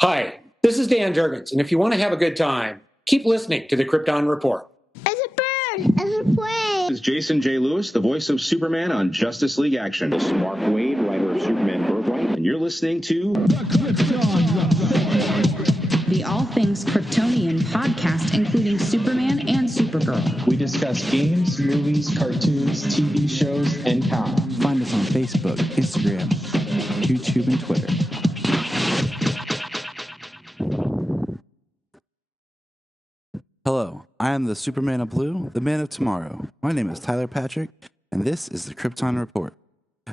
Hi, this is Dan Jurgens, and if you want to have a good time, keep listening to the Krypton Report. It's a bird. It's a plane. This is Jason J. Lewis, the voice of Superman on Justice League Action. This is Mark Waid, writer of Superman Birthright, and you're listening to The Krypton Report, the all things Kryptonian podcast, including Superman and Supergirl. We discuss games, movies, cartoons, TV shows, and comics. Find us on Facebook, Instagram, YouTube, and Twitter. Hello, I am the Superman of Blue, the Man of Tomorrow. My name is Tyler Patrick, and this is the Krypton Report.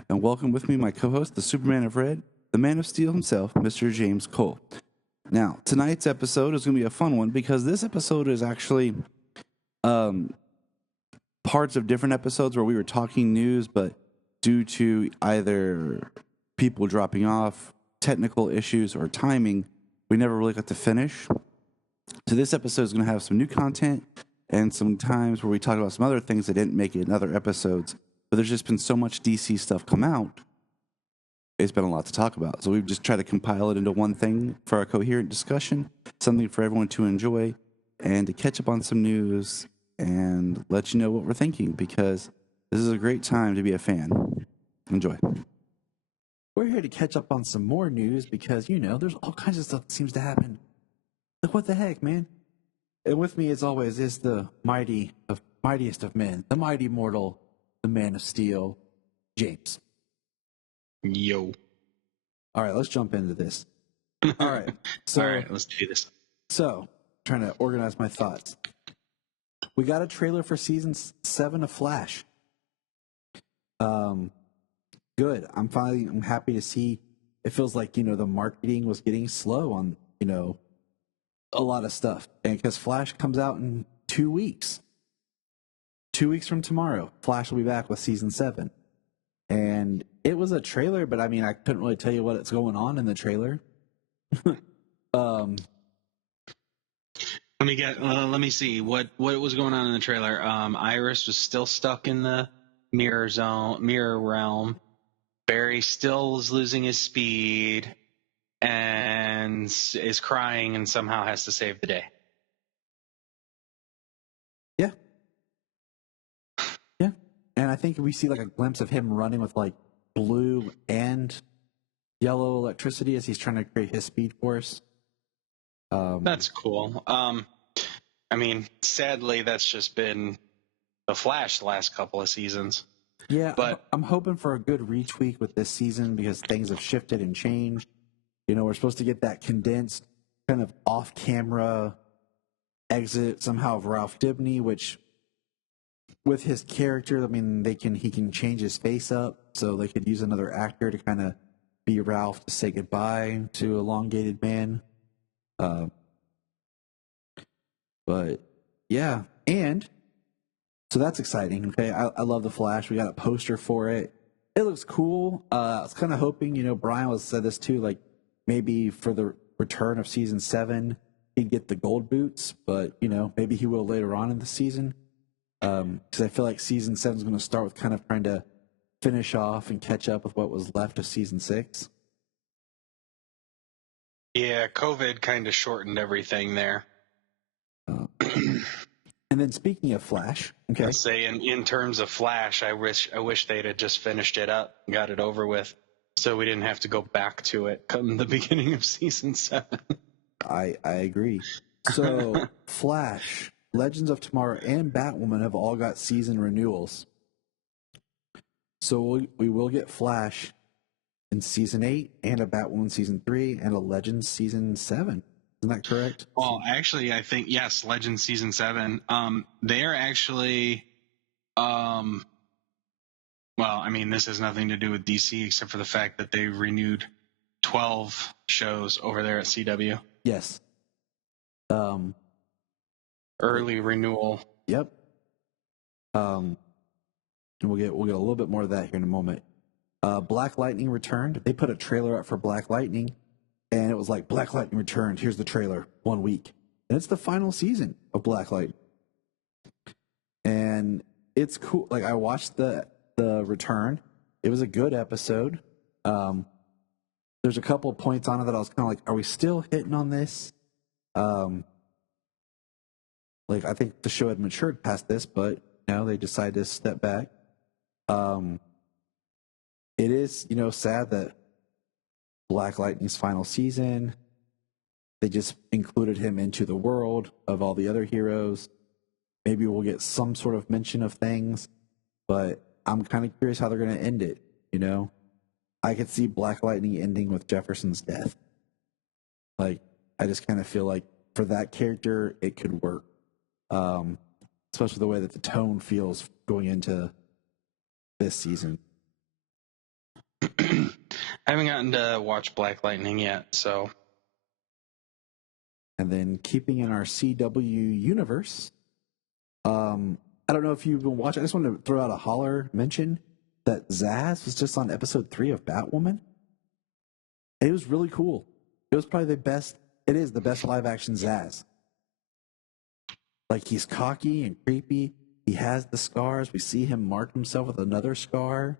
And welcome with me my co-host, the Superman of Red, the Man of Steel himself, Mr. James Cole. Now, tonight's episode is going to be a fun one because this episode is actually parts of different episodes where we were talking news, but due to either people dropping off, technical issues, or timing, we never really got to finish. So this episode is going to have some new content and some times where we talk about some other things that didn't make it in other episodes. But there's just been so much DC stuff come out. It's been a lot to talk about. So we've just tried to compile it into one thing for a coherent discussion, something for everyone to enjoy, and to catch up on some news and let you know what we're thinking, because this is a great time to be a fan. Enjoy. We're here to catch up on some more news because, you know, there's all kinds of stuff that seems to happen. Like, what the heck, man? And with me, as always, is the mightiest of men, the mighty mortal, the Man of Steel, James. Yo. All right, let's jump into this. All right. So, all right, let's do this. So, trying to organize my thoughts. We got a trailer for season 7 of Flash. Good. I'm happy to see. It feels like, you know, the marketing was getting slow on, you know, a lot of stuff. And because Flash comes out in 2 weeks. 2 weeks from tomorrow, Flash will be back with season 7. And it was a trailer, but I mean, I couldn't really tell you what's going on in the trailer. Let me see what was going on in the trailer. Iris was still stuck in the mirror realm. Barry still is losing his speed and is crying and somehow has to save the day. Yeah. Yeah. And I think we see like a glimpse of him running with like blue and yellow electricity as he's trying to create his speed force. That's cool. I mean, sadly, that's just been the Flash the last couple of seasons. Yeah, but I'm hoping for a good retweak with this season because things have shifted and changed. You know, we're supposed to get that condensed kind of off-camera exit somehow of Ralph Dibny, which with his character, I mean, he can change his face up, so they could use another actor to kind of be Ralph to say goodbye to Elongated Man. But yeah, and so that's exciting. Okay, I love the Flash. We got a poster for it. It looks cool. I was kind of hoping, you know, Brian said this too, like maybe for the return of season 7, he'd get the gold boots, but you know, maybe he will later on in the season. Because I feel like season 7 is going to start with kind of trying to finish off and catch up with what was left of season 6. Yeah, COVID kind of shortened everything there. And then speaking of Flash, okay. Let's say in terms of Flash, I wish they'd have just finished it up, got it over with, so we didn't have to go back to it come the beginning of season 7. I agree. So Flash, Legends of Tomorrow, and Batwoman have all got season renewals. So we will get Flash in season 8 and a Batwoman season 3 and a Legends season 7. Isn't that correct? Well, actually, I think, yes, Legends season 7. They're actually, well, I mean, this has nothing to do with DC except for the fact that they renewed 12 shows over there at CW. Yes. Early renewal. Yep. And we'll get a little bit more of that here in a moment. Black Lightning returned. They put a trailer up for Black Lightning, and it was like, Black Lightning returned. Here's the trailer. 1 week. And it's the final season of Black Lightning. And it's cool. Like, I watched the return. It was a good episode. there's a couple of points on it that I was kind of like, are we still hitting on this? Like, I think the show had matured past this, but now they decided to step back. It is, sad that Black Lightning's final season, they just included him into the world of all the other heroes. Maybe we'll get some sort of mention of things, but I'm kind of curious how they're going to end it, I could see Black Lightning ending with Jefferson's death. Like, I just kind of feel like for that character, it could work. Especially the way that the tone feels going into this season. I haven't gotten to watch Black Lightning yet, so. And then keeping in our CW universe, I don't know if you've been watching. I just wanted to throw out a holler mention that Zaz was just on episode 3 of Batwoman. It was really cool. It was probably it is the best live action Zaz. Like, he's cocky and creepy. He has the scars. We see him mark himself with another scar.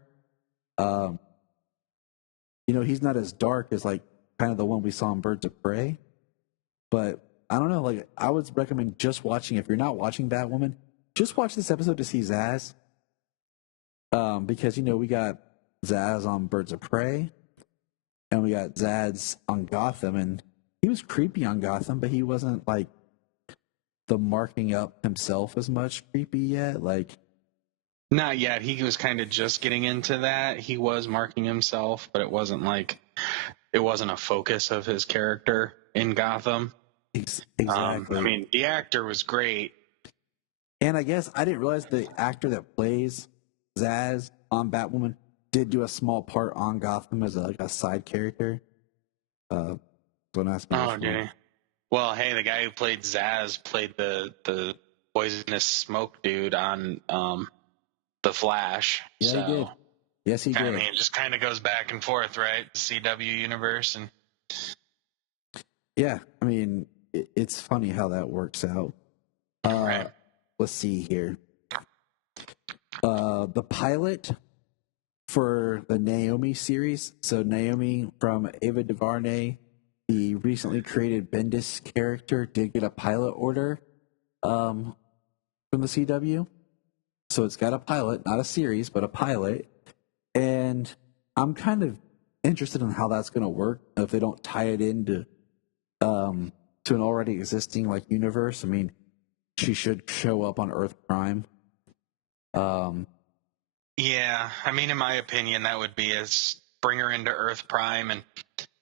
He's not as dark as like kind of the one we saw in Birds of Prey. But I don't know, like, I would recommend just watching, if you're not watching Batwoman, just watch this episode to see Zaz. Because, we got Zaz on Birds of Prey, and we got Zaz on Gotham, and he was creepy on Gotham, but he wasn't like the marking up himself as much creepy yet. Like, not yet. He was kind of just getting into that. He was marking himself, but it wasn't a focus of his character in Gotham. Exactly. The actor was great. And I guess I didn't realize the actor that plays Zaz on Batwoman did do a small part on Gotham as a side character. Don't ask me. Oh, did he? Well, hey, the guy who played Zaz played the poisonous smoke dude on The Flash. Yeah, so, he did. Yes, he did. it just kind of goes back and forth, right? The CW universe. And yeah, it's funny how that works out. Right. Let's see here. The pilot for the Naomi series. So Naomi from Ava DuVernay, the recently created Bendis character, did get a pilot order from the CW. So it's got a pilot, not a series, but a pilot. And I'm kind of interested in how that's going to work if they don't tie it into to an already existing universe. She should show up on Earth Prime. Yeah, in my opinion, that would be bring her into Earth Prime and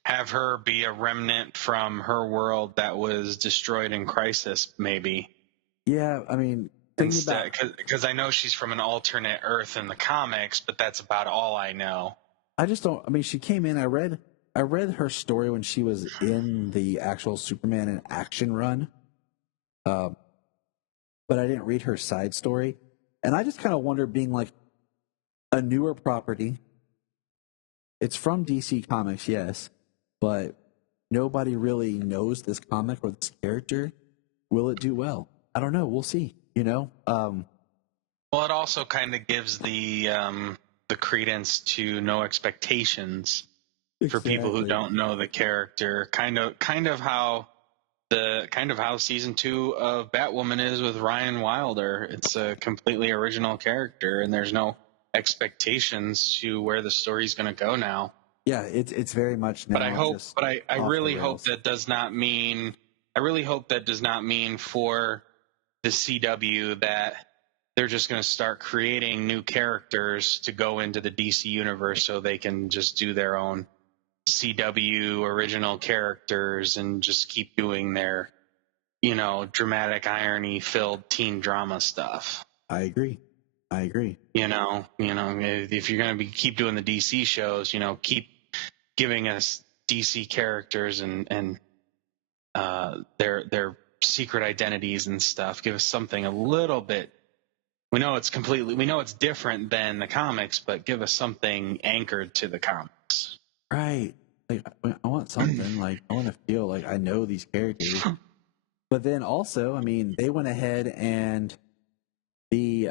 have her be a remnant from her world that was destroyed in Crisis, maybe. Yeah, because I know she's from an alternate Earth in the comics, but that's about all I know. I just don't. She came in. I read her story when she was in the actual Superman in Action run, but I didn't read her side story, and I just kind of wonder, being like a newer property. It's from DC Comics, yes, but nobody really knows this comic or this character. Will it do well? I don't know. We'll see. Well, it also kind of gives the credence to No Expectations for people who don't know the character. Kind of how season 2 of Batwoman is with Ryan Wilder. It's a completely original character, and there's no expectations to where the story's going to go now. Yeah, it's very much now. I really hope that does not mean for the CW that they're just going to start creating new characters to go into the DC universe so they can just do their own CW original characters and just keep doing their, dramatic irony filled teen drama stuff. I agree. If you're going to keep doing the DC shows, keep giving us DC characters and their secret identities and stuff. Give us something a little bit. We know it's different than the comics, but give us something anchored to the comics. Right. I want something. I want to feel like I know these characters. But then also, they went ahead and the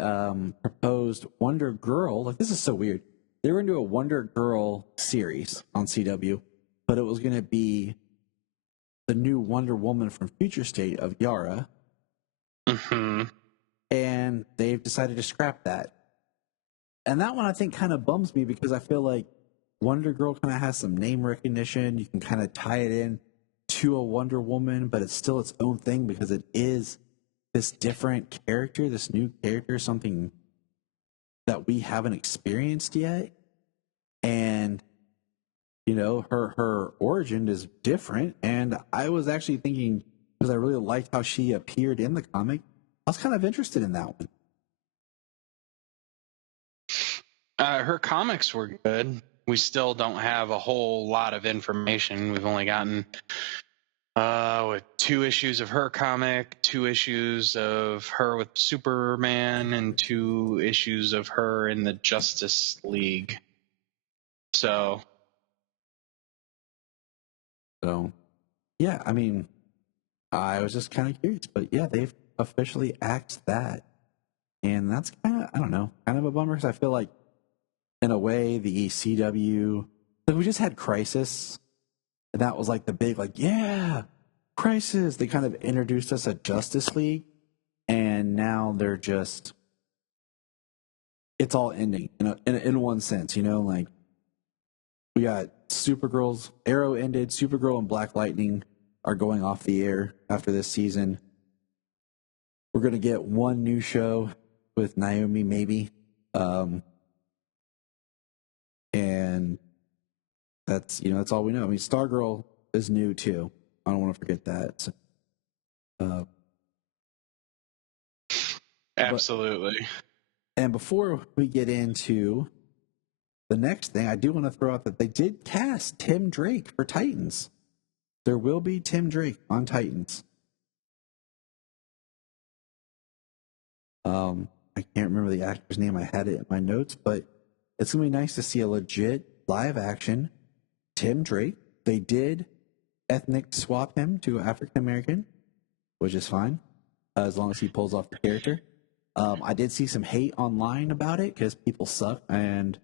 proposed Wonder Girl. This is so weird. They were into a Wonder Girl series on CW, but it was going to be the new Wonder Woman from Future State of Yara. Mm-hmm. And they've decided to scrap that. And that one I think kind of bums me because I feel like Wonder Girl kind of has some name recognition. You can kind of tie it in to a Wonder Woman, but it's still its own thing because it is this different character, this new character, something that we haven't experienced yet. And, you know, her origin is different. And I was actually thinking, because I really liked how she appeared in the comic, I was kind of interested in that one. Her comics were good. We still don't have a whole lot of information. We've only gotten 2 issues of her comic, 2 issues of her with Superman, and 2 issues of her in the Justice League. So, yeah, I mean, I was just kind of curious, but yeah, they've officially axed that. And that's kind of, I don't know, kind of a bummer because I feel like, in a way, the CW, like we just had Crisis, and that was like the big, like, yeah, Crisis. They kind of introduced us at Justice League, and now they're just, it's all ending in one sense, you know, like we got Supergirl's Arrow ended, Supergirl and Black Lightning are going off the air after this season. We're going to get one new show with Naomi, maybe. And that's, you know, that's all we know. I mean, Stargirl is new too. I don't want to forget that. So, absolutely. And before we get into the next thing, I do want to throw out that they did cast Tim Drake for Titans. There will be Tim Drake on Titans. I can't remember the actor's name. I had it in my notes, but it's going to be nice to see a legit live action Tim Drake. They did ethnic swap him to African American, which is fine, as long as he pulls off the character. I did see some hate online about it because people suck and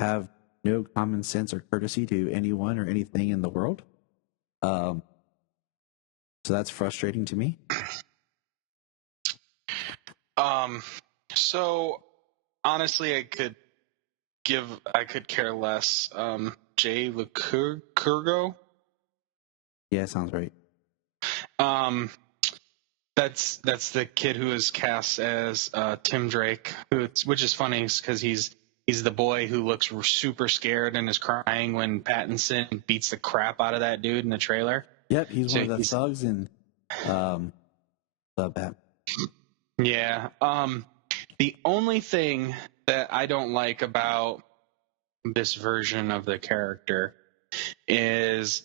have no common sense or courtesy to anyone or anything in the world. So that's frustrating to me. So honestly, I could care less. Jay Licurgo? Yeah, sounds right. That's the kid who is cast as Tim Drake, which is funny because he's the boy who looks super scared and is crying when Pattinson beats the crap out of that dude in the trailer. Yep, he's one of the thugs in the Batman. Yeah. The only thing that I don't like about this version of the character is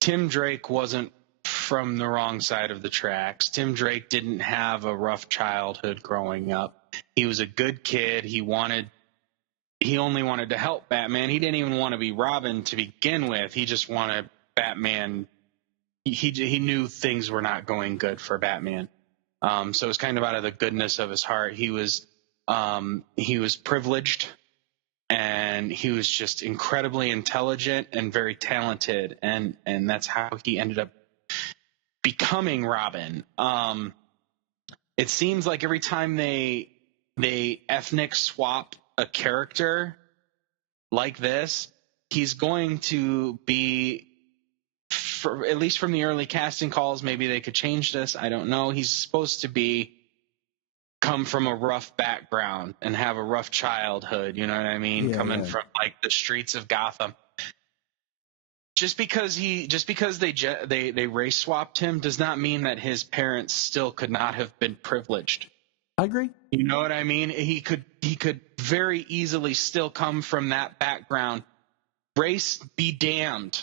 Tim Drake wasn't from the wrong side of the tracks. Tim Drake didn't have a rough childhood growing up. He was a good kid. He only wanted to help Batman. He didn't even want to be Robin to begin with. He just wanted Batman. He knew things were not going good for Batman. So it was kind of out of the goodness of his heart. He was privileged, and he was just incredibly intelligent and very talented, and that's how he ended up becoming Robin. It seems like every time they ethnic swap a character like this, he's going to be, at least from the early casting calls, maybe they could change this, I don't know, he's supposed to come from a rough background and have a rough childhood, you know what I mean? Coming from like the streets of Gotham. Just because they race swapped him does not mean that his parents still could not have been privileged. I agree. You know what I mean? He could very easily still come from that background. Race be damned.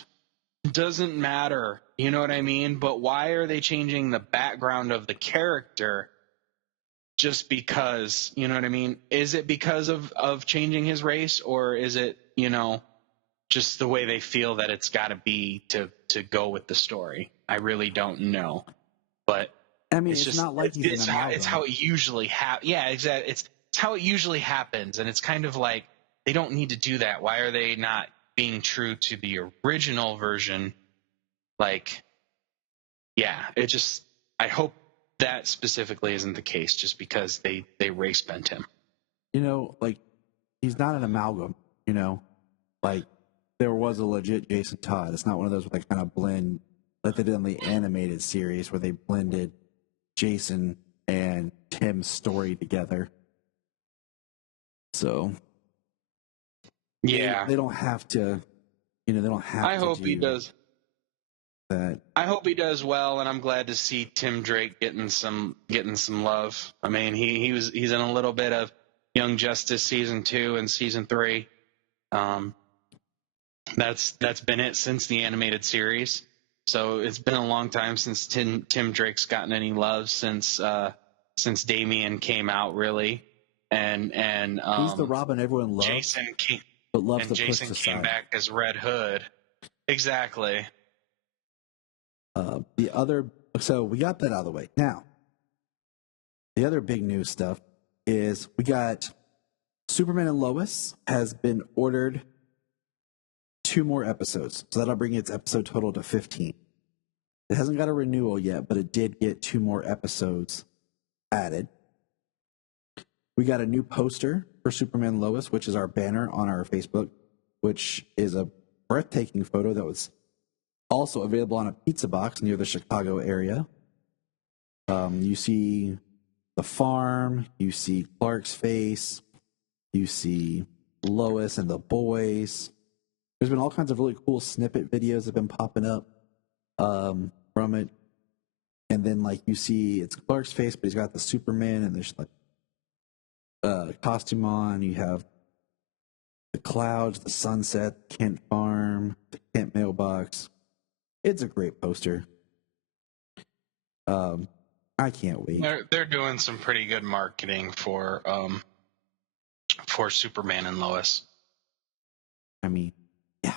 Doesn't matter. You know what I mean? But why are they changing the background of the character just because, you know what I mean? Is it because of changing his race, or is it, you know, just the way they feel that it's got to be to go with the story? I really don't know. But I mean, it's just not like it's how it usually happens. Yeah, exactly. It's how it usually happens, and it's kind of like they don't need to do that. Why are they not being true to the original version. Like, yeah, I hope that specifically isn't the case, just because they race bent him. Like, he's not an amalgam, like there was a legit Jason Todd. It's not one of those where they kind of blend like they did on the animated series where they blended Jason and Tim's story together. So yeah, they don't have to, they don't have I to hope he does. That. I hope he does well, and I'm glad to see Tim Drake getting some love. I mean, he's in a little bit of Young Justice season 2 and season 3. That's been it since the animated series. So it's been a long time since Tim Drake's gotten any love since Damian came out, really. And he's the Robin everyone loves. Jason came, but loves and to Jason push came aside. back as Red Hood. Exactly. So we got that out of the way. Now, the other big news stuff is we got Superman and Lois has been ordered 2 more episodes. So that'll bring its episode total to 15. It hasn't got a renewal yet, but it did get 2 more episodes added. We got a new poster for Superman and Lois, which is our banner on our Facebook, which is a breathtaking photo that was also available on a pizza box near the Chicago area. You see the farm, you see Clark's face, you see Lois and the boys. There's been all kinds of really cool snippet videos that have been popping up from it. And then, like, you see it's Clark's face, but he's got the Superman and there's like costume on. You have the clouds, the sunset, Kent farm, the Kent mailbox. It's a great poster. I can't wait. They're doing some pretty good marketing for Superman and Lois. I mean, yeah.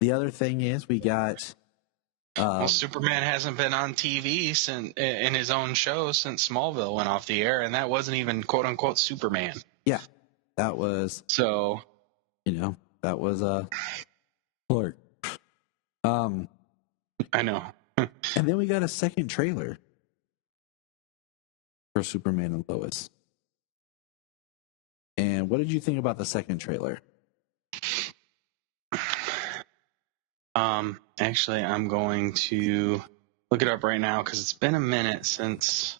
The other thing is we got. Well, Superman hasn't been on TV in his own show since Smallville went off the air, and that wasn't even "quote unquote" Superman. Yeah, that was. So, that was Clark. I know. And then we got a second trailer for Superman and Lois. And what did you think about the second trailer? Actually, I'm going to look it up right now because it's been a minute since.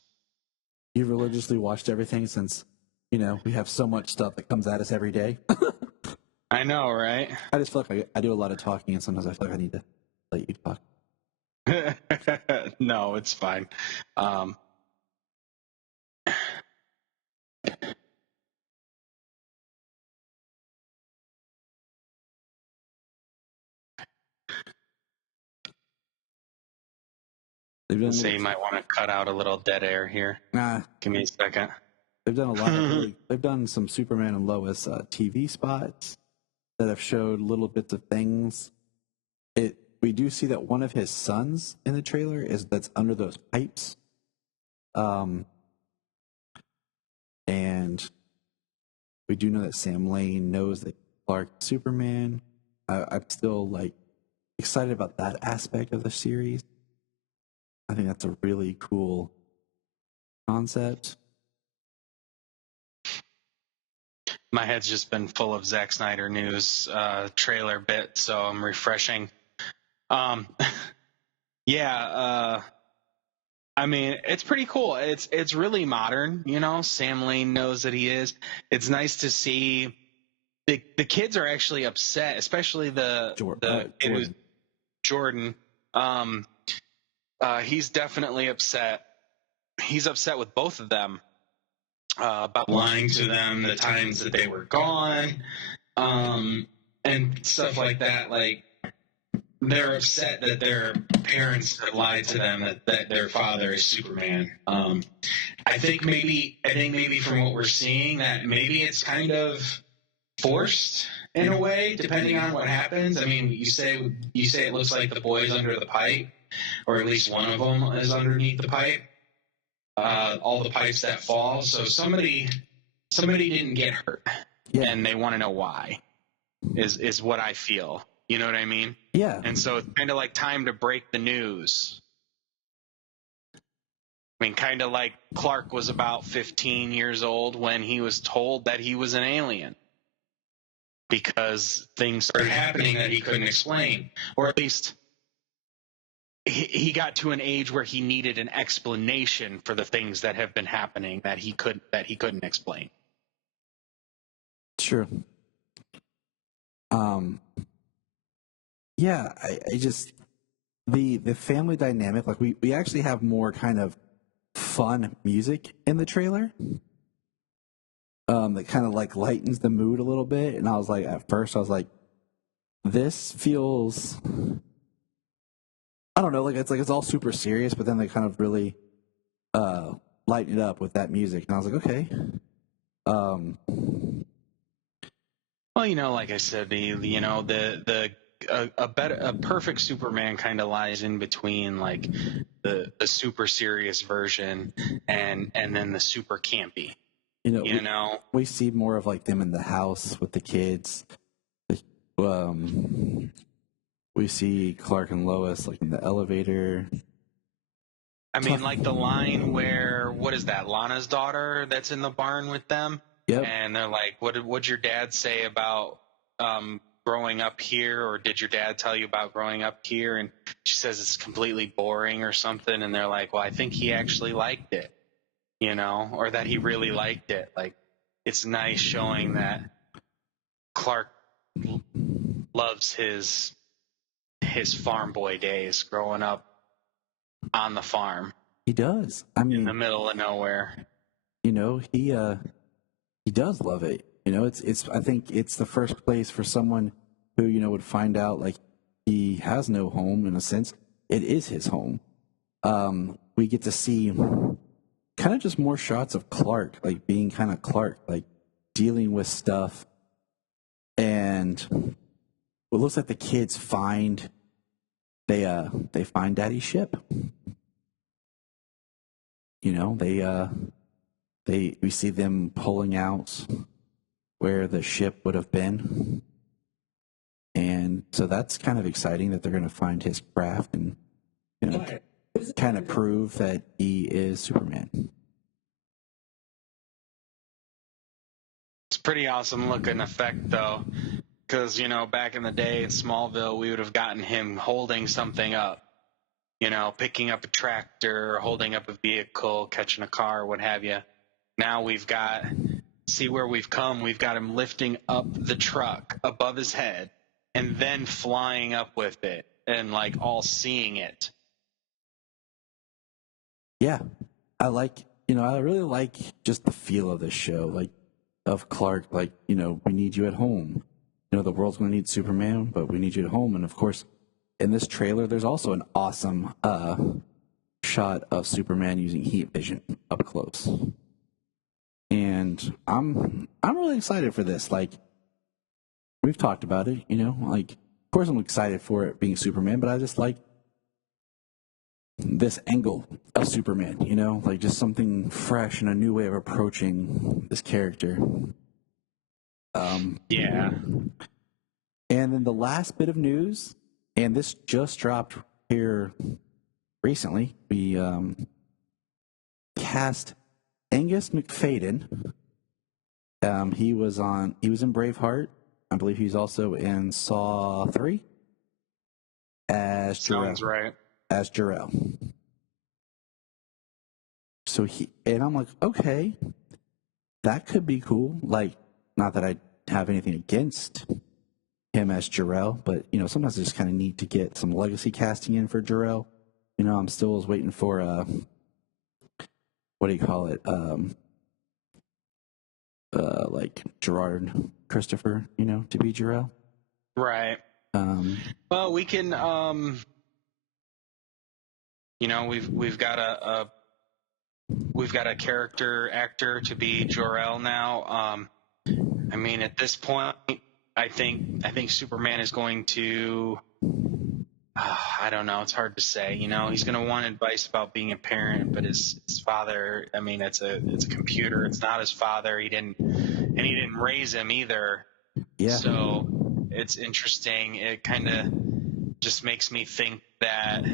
You've religiously watched everything since, we have so much stuff that comes at us every day. I know, right? I just feel like I do a lot of talking, and sometimes I feel like I need to let you talk. No, it's fine. So you might want to cut out a little dead air here. Nah. Give me a second. They've done a lot of they've done some Superman and Lois TV spots that have showed little bits of things. We do see that one of his sons in the trailer that's under those pipes. And we do know that Sam Lane knows that Clark is Superman. I'm still excited about that aspect of the series. I think that's a really cool concept. My head's just been full of Zack Snyder news trailer bit, so I'm refreshing. Yeah, I mean, it's pretty cool. It's really modern, Sam Lane knows that he is. It's nice to see the kids are actually upset, especially Jordan. He's definitely upset. He's upset with both of them about lying to them the times that they were gone, and stuff like that. Like, they're upset that their parents have lied to them that their father is Superman. I think maybe from what we're seeing that maybe it's kind of forced in a way, depending on what happens. I mean, you say it looks like the boy's under the pipe, or at least one of them is underneath the pipe. All the pipes that fall. So somebody didn't get hurt, and they want to know why. is what I feel. You know what I mean? Yeah. And so it's kind of like time to break the news. I mean, kind of like Clark was about 15 years old when he was told that he was an alien because things started happening that he couldn't explain, or at least he got to an age where he needed an explanation for the things that have been happening that he couldn't explain. Sure. Yeah, I just the family dynamic, like we actually have more kind of fun music in the trailer. That kind of like lightens the mood a little bit. And I was like, at first I was like, this feels, I don't know, like it's all super serious, but then they kind of really lighten it up with that music. And I was like, okay. Well, like I said, a perfect Superman kind of lies in between like the super serious version and then the super campy. We see more of like them in the house with the kids. We see Clark and Lois like in the elevator. I mean, like the line where, what is that, Lana's daughter that's in the barn with them? Yep. And they're like, what'd your dad say about growing up here, or did your dad tell you about growing up here? And she says it's completely boring or something, and they're like, well, I think he actually liked it, or that he really liked it. Like, it's nice showing that Clark loves his farm boy days growing up on the farm. He does. I mean, in the middle of nowhere. He does love it. I think it's the first place for someone who, would find out like he has no home in a sense. It is his home. We get to see kind of just more shots of Clark, like being kind of Clark, like dealing with stuff. And it looks like the kids find Daddy's ship. We see them pulling out where the ship would have been. And so that's kind of exciting that they're going to find his craft and, kind of prove that he is Superman. It's pretty awesome looking effect, though, because, back in the day in Smallville, we would have gotten him holding something up, picking up a tractor, holding up a vehicle, catching a car, what have you. Now see where we've come. We've got him lifting up the truck above his head and then flying up with it and like all seeing it. Yeah. I really like just the feel of this show, like of Clark, like, we need you at home. The world's going to need Superman, but we need you at home. And of course, in this trailer, there's also an awesome shot of Superman using heat vision up close. And I'm really excited for this. Like, we've talked about it, like, of course I'm excited for it being Superman, but I just like this angle of Superman, like just something fresh and a new way of approaching this character. Yeah. And then the last bit of news, and this just dropped here recently, we cast Angus Mcfadden. He was in Braveheart. I believe he's also in Saw 3 as Jor-El. Sounds right. As Jor-El. So I'm like, okay, that could be cool. Like, not that I have anything against him as Jor-El, but sometimes I just kind of need to get some legacy casting in for Jor-El. I'm still waiting for what do you call it? Like Gerard Christopher, to be Jor-El. Right. Well, we can, we've got a character actor to be Jor-El now. I mean, at this point, I think Superman is going to. I don't know. It's hard to say. He's going to want advice about being a parent, but his father. I mean, it's a computer. It's not his father. He didn't raise him either. Yeah. So it's interesting. It kind of just makes me think that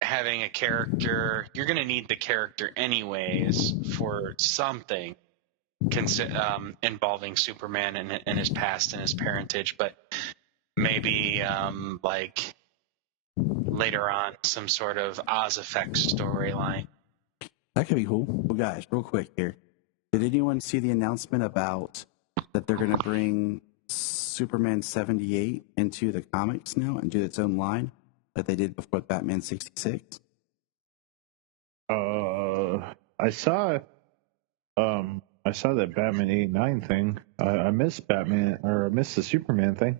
having a character, you're going to need the character anyways for something involving Superman and his past and his parentage, but maybe like later on some sort of Oz effect storyline. That could be cool. Well, guys, real quick here. Did anyone see the announcement about that they're going to bring Superman 78 into the comics now and do its own line like they did before Batman 66? I saw that Batman 89 thing. I missed Batman, or I missed the Superman thing.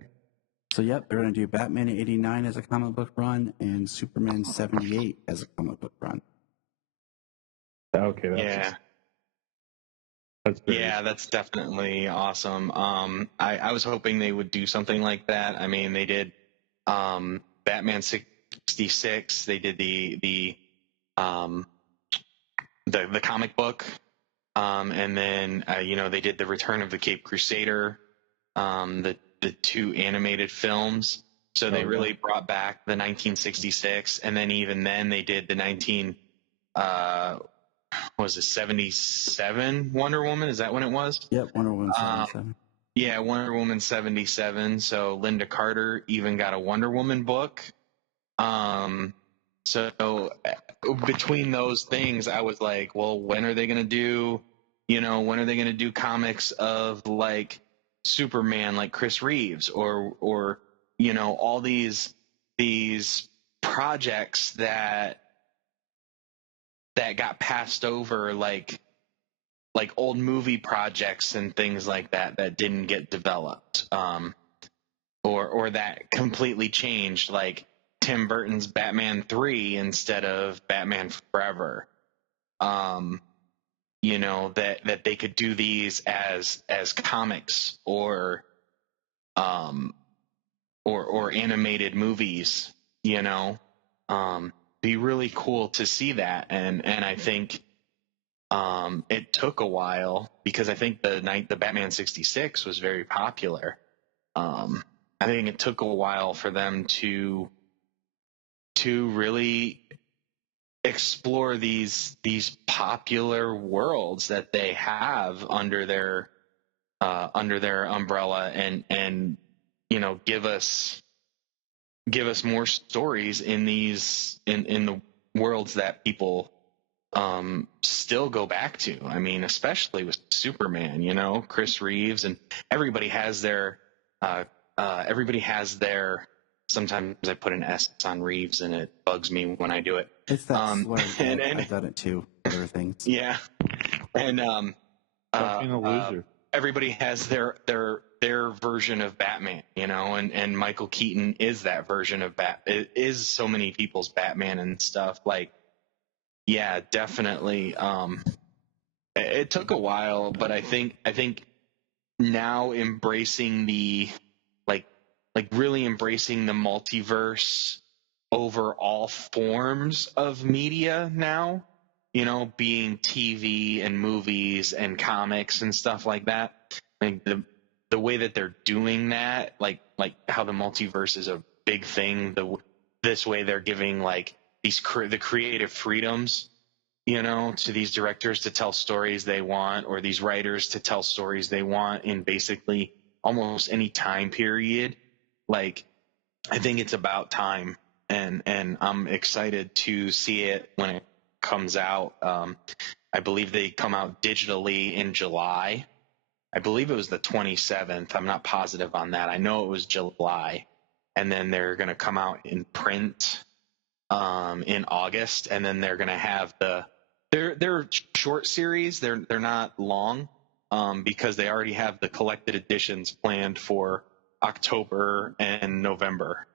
So, yep, they're going to do Batman 89 as a comic book run and Superman 78 as a comic book run. Okay, that's definitely awesome. I was hoping they would do something like that. I mean, they did Batman 66. They did the comic book, and then they did the Return of the Caped Crusader, the two animated films. So they really brought back the 1966, and then even then they did the 77 Wonder Woman? Is that when it was? Yep, Wonder Woman 77. Yeah, Wonder Woman 77. So Linda Carter even got a Wonder Woman book. So between those things, I was like, well, when are they going to do comics of like Superman, like Chris Reeves, or all these projects that got passed over, like old movie projects and things like that didn't get developed, or that completely changed, like Tim Burton's Batman 3 instead of Batman Forever. That they could do these as comics or animated movies, be really cool to see that. And I think it took a while, because I think the Batman 66 was very popular. I think it took a while for them to really explore these popular worlds that they have under their umbrella, and give us more stories in the worlds that people still go back to. I mean, especially with Superman, Chris Reeves, and everybody has their sometimes I put an S on Reeves and it bugs me when I do it. It's that slur. And I've done it too. Other things. Yeah. And being a loser. Everybody has their version of Batman, and Michael Keaton is that version of It is so many people's Batman and stuff. Like, yeah, definitely. It took a while, but I think now embracing really embracing the multiverse over all forms of media now, being TV and movies and comics and stuff like that. Like the way that they're doing that, like how the multiverse is a big thing. This way they're giving like the creative freedoms, to these directors to tell stories they want, or these writers to tell stories they want in basically almost any time period. Like, I think it's about time, and I'm excited to see it when it comes out. I believe they come out digitally in July. I believe it was the 27th. I'm not positive on that. I know it was July. And then they're going to come out in print in August, and then they're going to have they're short series. They're not long, because they already have the collected editions planned for October and November.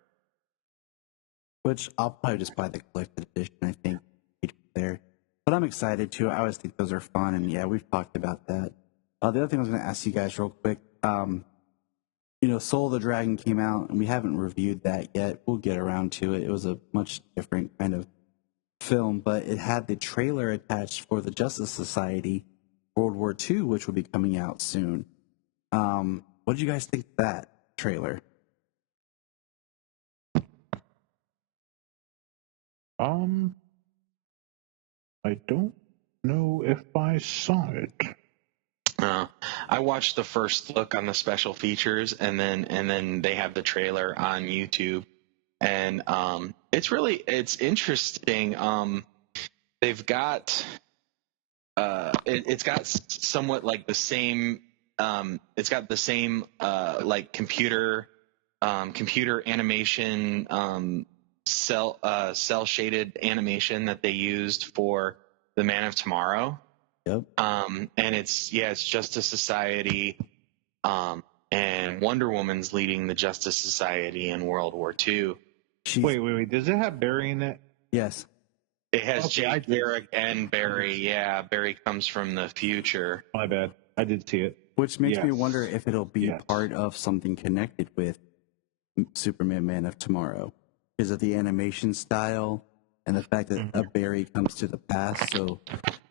Which I'll probably just buy the collected edition, I think, there. But I'm excited too. I always think those are fun, and yeah, we've talked about that. The other thing I was going to ask you guys real quick, Soul of the Dragon came out, and we haven't reviewed that yet. We'll get around to it. It was a much different kind of film, but it had the trailer attached for the Justice Society World War II, which will be coming out soon. What did you guys think of that? trailer? I don't know if I saw it. I watched the first look on the special features, and then they have the trailer on YouTube, and it's interesting. They've got it's got somewhat like the same it's got the same like computer animation cell shaded animation that they used for the Man of Tomorrow. Yep. And it's Justice Society, and Wonder Woman's leading the Justice Society in World War II. Wait. Does it have Barry in it? Yes. It has Jay Garrick and Barry. Yeah, Barry comes from the future. My bad. I did see it. Which makes me wonder if it'll be part of something connected with Superman Man of Tomorrow. Because of the animation style and the fact that a Barry comes to the past. So,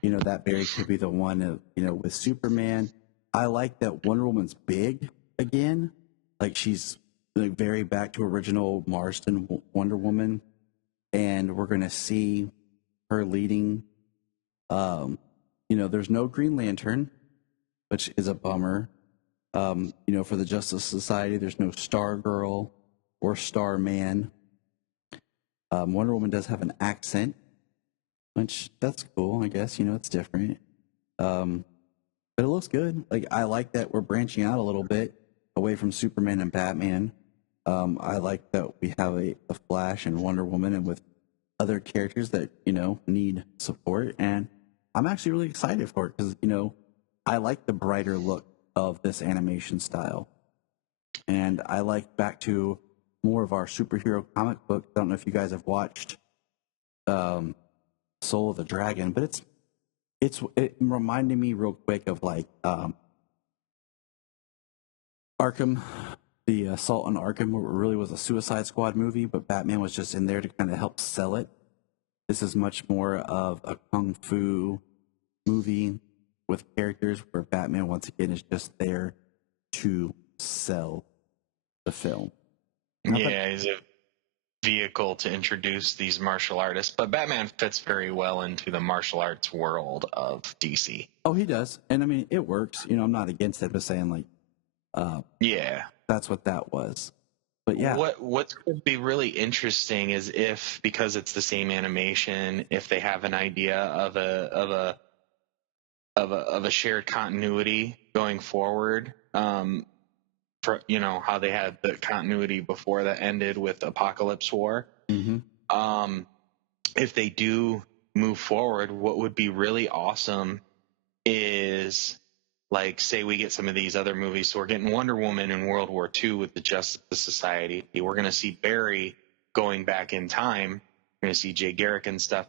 that Barry could be the one, with Superman. I like that Wonder Woman's big again. Like she's like very back to original Marston Wonder Woman. And we're going to see her leading. There's no Green Lantern, which is a bummer. For the Justice Society, there's no Stargirl or Starman. Wonder Woman does have an accent, which that's cool, I guess. It's different. But it looks good. Like, I like that we're branching out a little bit away from Superman and Batman. I like that we have a Flash and Wonder Woman, and with other characters that, need support. And I'm actually really excited for it because, I like the brighter look of this animation style. And I like back to more of our superhero comic book. I don't know if you guys have watched Soul of the Dragon, but it reminded me real quick of like Arkham, the Assault on Arkham, where it really was a Suicide Squad movie, but Batman was just in there to kind of help sell it. This is much more of a kung fu movie with characters where Batman, once again, is just there to sell the film. He's a vehicle to introduce these martial artists, but Batman fits very well into the martial arts world of DC. Oh, he does. And I mean, it works. I'm not against it, but saying like, that's what that was. But yeah, what could be really interesting is if, because it's the same animation, if they have an idea of a shared continuity going forward, for how they had the continuity before that ended with Apocalypse War. Mm-hmm. If they do move forward, what would be really awesome is, like, say we get some of these other movies. So we're getting Wonder Woman in World War II with the Justice Society. We're going to see Barry going back in time. We're going to see Jay Garrick and stuff.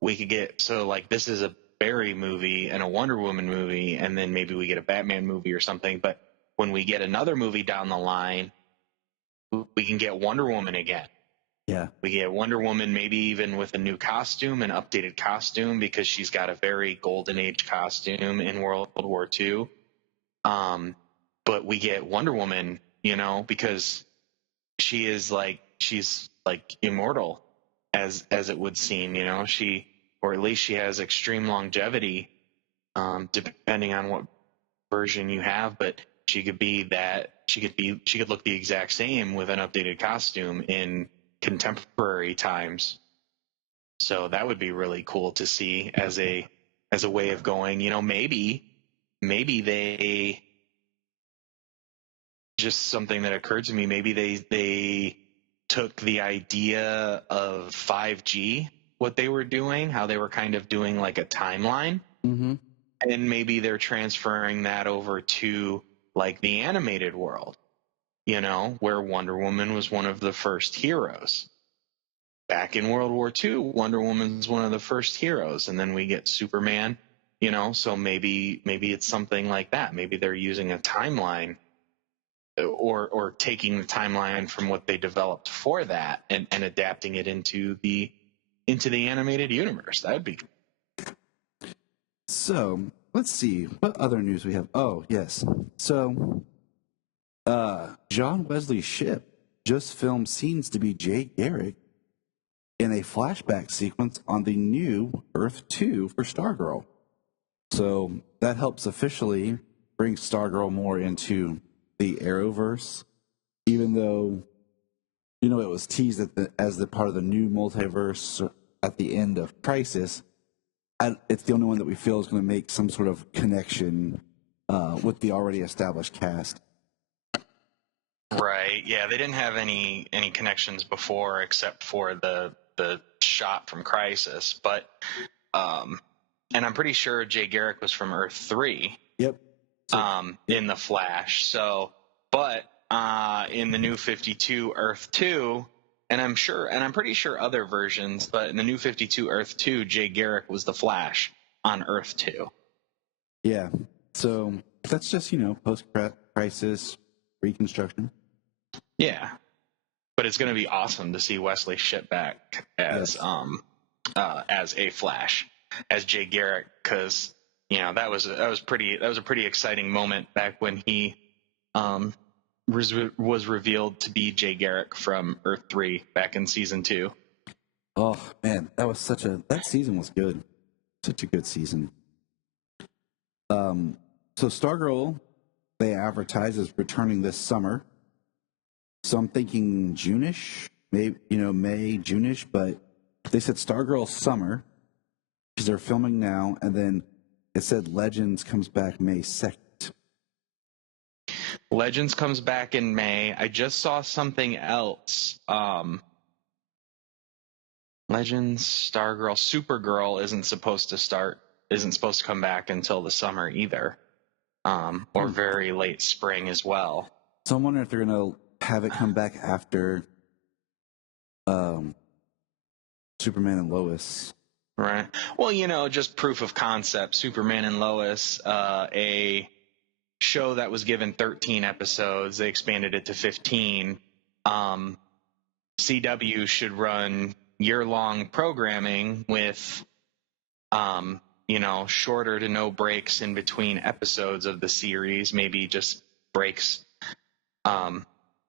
We could get, so like, this is a Barry movie and a Wonder Woman movie, and then maybe we get a Batman movie or something. But when we get another movie down the line, we can get Wonder Woman again. Yeah. We get Wonder Woman maybe even with a new costume, an updated costume, because she's got a very golden age costume in World War II. But we get Wonder Woman, because she's like immortal, as it would seem, or at least she has extreme longevity, depending on what version you have, but she could look the exact same with an updated costume in contemporary times. So that would be really cool to see as a way of going, maybe they, just something that occurred to me, maybe they took the idea of 5G, what they were doing, how they were kind of doing like a timeline. Mm-hmm. And maybe they're transferring that over to like the animated world, where Wonder Woman was one of the first heroes. Back in World War II, Wonder Woman's one of the first heroes, and then we get Superman, so maybe it's something like that. Maybe they're using a timeline or taking the timeline from what they developed for that and adapting it into the animated universe. That would be cool. So let's see what other news we have. Oh, yes. So John Wesley Shipp just filmed scenes to be Jay Garrick in a flashback sequence on the new Earth 2 for Stargirl. So that helps officially bring Stargirl more into the Arrowverse, even though, you know, it was teased as the part of the new multiverse at the end of Crisis. It's the only one that we feel is going to make some sort of connection with the already established cast. Right. Yeah, they didn't have any connections before except for the shot from Crisis, but and I'm pretty sure Jay Garrick was from Earth 3. Yep. In the Flash. So, but in the new 52 Earth 2, and I'm pretty sure other versions, but in the new 52 Earth 2, Jay Garrick was the Flash on Earth 2. Yeah. So that's just, you know, post-crisis reconstruction. Yeah. But it's going to be awesome to see Wesley Shipp back as a Flash, as Jay Garrick, because you know that was a pretty exciting moment back when he was revealed to be Jay Garrick from Earth 3 back in season 2. Oh man, that season was good. Such a good season. So Stargirl, they advertise as returning this summer. So I'm thinking June-ish, maybe, you know, May, June-ish, but they said Stargirl summer because they're filming now, and then it said Legends comes back May 2nd. Legends comes back in May. I just saw something else. Legends, Stargirl, Supergirl isn't supposed to come back until the summer either, or very late spring as well. So I'm wondering if they're going to have it come back after Superman and Lois. Right. Well, you know, just proof of concept. Superman and Lois, a show that was given 13 episodes, they expanded it to 15. CW should run year-long programming with, you know, shorter to no breaks in between episodes of the series, maybe just breaks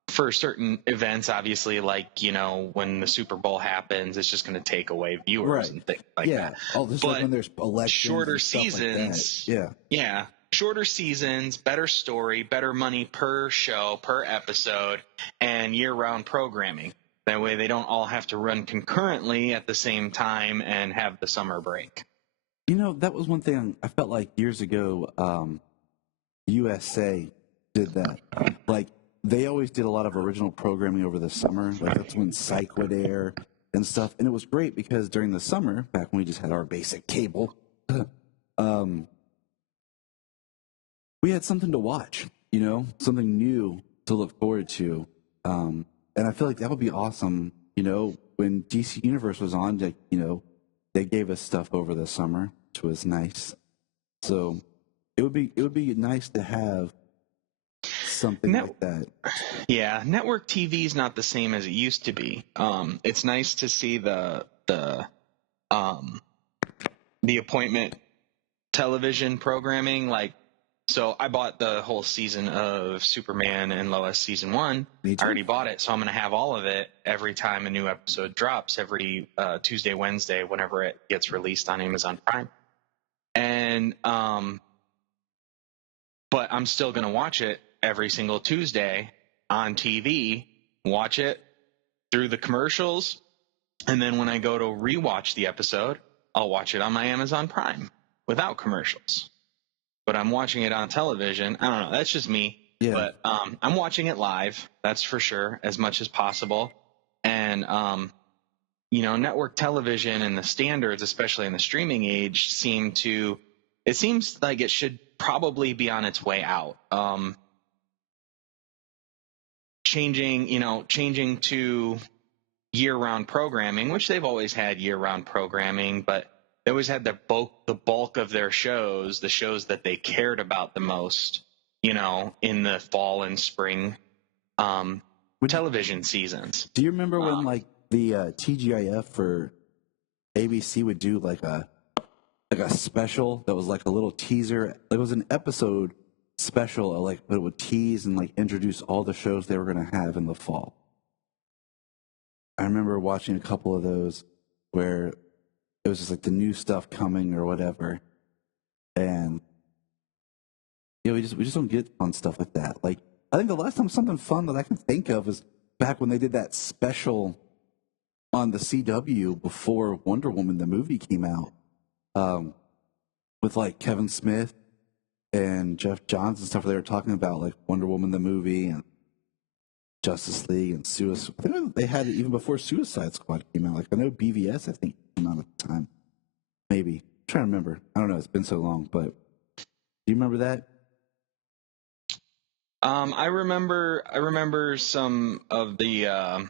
for certain events, obviously, like, you know, when the Super Bowl happens, it's just going to take away viewers and things like that. Oh, just like when there's elections, shorter and stuff seasons, like that. yeah, shorter seasons, better story, better money per show, per episode, and year-round programming. That way, they don't all have to run concurrently at the same time and have the summer break. You know, that was one thing I felt like years ago. USA did that. Like, they always did a lot of original programming over the summer. Like, that's when Psych would air and stuff. And it was great because during the summer, back when we just had our basic cable, we had something to watch, you know, something new to look forward to. And I feel like that would be awesome, you know, when DC Universe was on, like, you know, they gave us stuff over the summer, which was nice. So it would be nice to have something like that. Yeah, network TV is not the same as it used to be. It's nice to see the appointment television programming. Like, so I bought the whole season of Superman and Lois season 1. I already bought it, so I'm going to have all of it every time a new episode drops, every Tuesday, Wednesday, whenever it gets released on Amazon Prime. And but I'm still going to watch it every single Tuesday on TV, watch it through the commercials, and then when I go to rewatch the episode, I'll watch it on my Amazon Prime without commercials. But I'm watching it on television. I don't know. That's just me. Yeah. But I'm watching it live. That's for sure, as much as possible. And, you know, network television and the standards, especially in the streaming age, it seems like it should probably be on its way out. Changing to year-round programming, which they've always had year-round programming, but they always had the bulk of their shows, the shows that they cared about the most, you know, in the fall and spring television seasons. Do you remember when, like, the TGIF for ABC would do like a special that was like a little teaser? It was an episode special, like, but it would tease and like introduce all the shows they were going to have in the fall. I remember watching a couple of those where it was just like the new stuff coming or whatever, and we just don't get fun stuff like that. Like, I think the last time something fun that I can think of was back when they did that special on the CW before Wonder Woman the movie came out, with like Kevin Smith and Jeff Johns and stuff. They were talking about like Wonder Woman the movie and Justice League and Suicide. I think they had it even before Suicide Squad came out. Like, I know BVS, I think, came out at the time. Maybe. I'm trying to remember. I don't know. It's been so long, but do you remember that? I remember some of the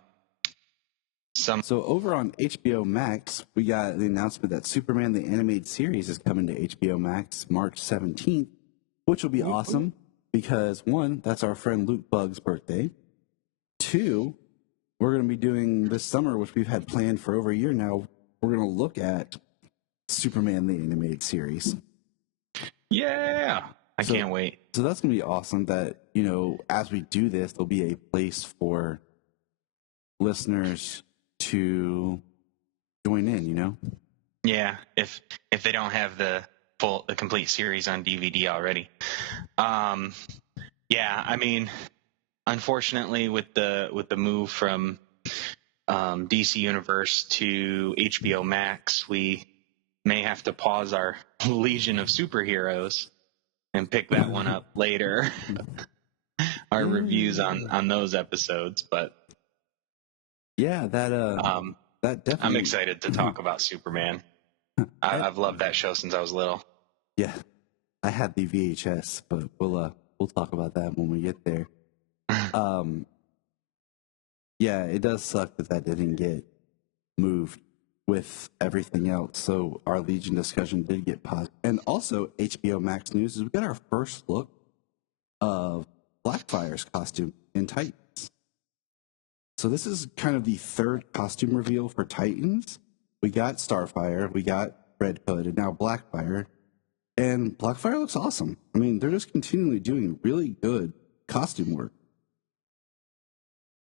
So over on HBO Max, we got the announcement that Superman the Animated Series is coming to HBO Max March 17th, which will be awesome because, one, that's our friend Luke Bugg's birthday. Two, we're going to be doing this summer, which we've had planned for over a year now, we're going to look at Superman the Animated Series. Yeah! I can't wait. So that's going to be awesome that, as we do this, there'll be a place for listeners to join in, Yeah, if they don't have the complete series on DVD already. Yeah, I mean, unfortunately with the move from DC Universe to HBO Max, we may have to pause our Legion of Superheroes and pick that one up later. Our reviews on those episodes, but yeah, that definitely. I'm excited to talk about Superman. I've loved that show since I was little. Yeah, I had the VHS, but we'll talk about that when we get there. Yeah, it does suck that didn't get moved with everything else. So our Legion discussion did get paused. And also HBO Max news is we got our first look of Blackfire's costume in Titans. So this is kind of the third costume reveal for Titans. We got Starfire, we got Red Hood, and now Blackfire. And Blackfire looks awesome. I mean, they're just continually doing really good costume work.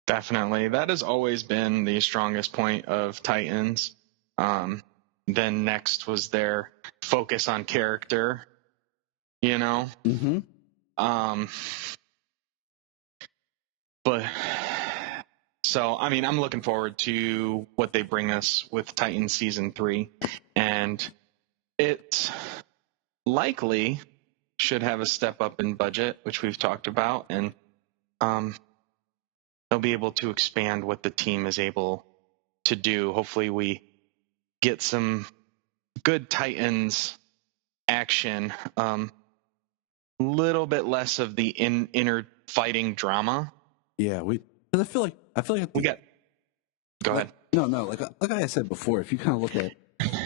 Definitely. That has always been the strongest point of Titans. Then next was their focus on character, Mm-hmm. But so, I mean, I'm looking forward to what they bring us with Titans Season 3. And it likely should have a step up in budget, which we've talked about. And they'll be able to expand what the team is able to do. Hopefully we get some good Titans action, little bit less of the inner fighting drama. Yeah, because I feel like we got. Go ahead. No, like I said before, if you kind of look at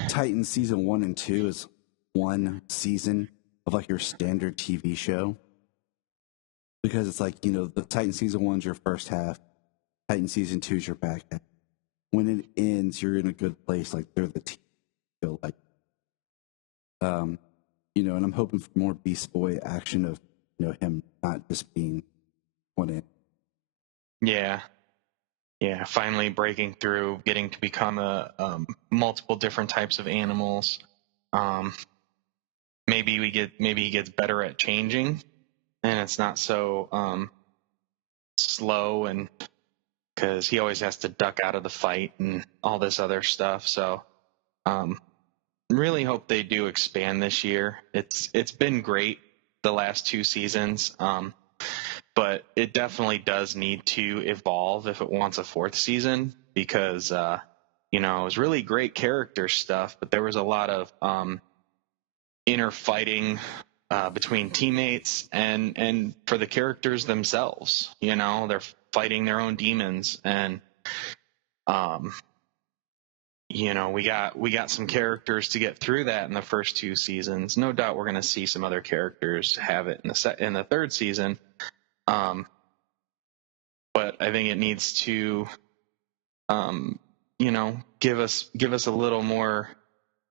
Titans season 1 and 2 as one season of like your standard TV show, because it's like, the Titan season 1's your first half, Titan season 2's your back half. When it ends, you're in a good place. Like, they're the team. Feel like, and I'm hoping for more Beast Boy action of, him not just being one in. Yeah. Finally breaking through, getting to become multiple different types of animals. Maybe he gets better at changing, and it's not so slow, and because he always has to duck out of the fight and all this other stuff. So really hope they do expand this year. It's been great the last 2 seasons, but it definitely does need to evolve if it wants a 4th season, because it was really great character stuff, but there was a lot of inner fighting between teammates and for the characters themselves. They're fighting their own demons, and we got some characters to get through that in the first 2 seasons. No doubt we're going to see some other characters have it in the 3rd season. But I think it needs to give us a little more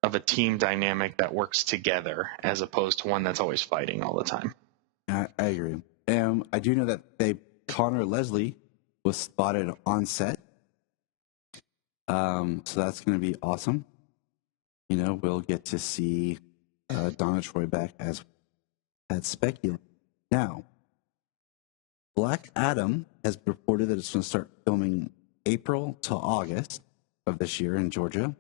of a team dynamic that works together, as opposed to one that's always fighting all the time. I agree. I do know that Connor Leslie was spotted on set. So that's going to be awesome. You know, we'll get to see Donna Troy back as had speculated. Now, Black Adam has reported that it's going to start filming April to August of this year in Georgia.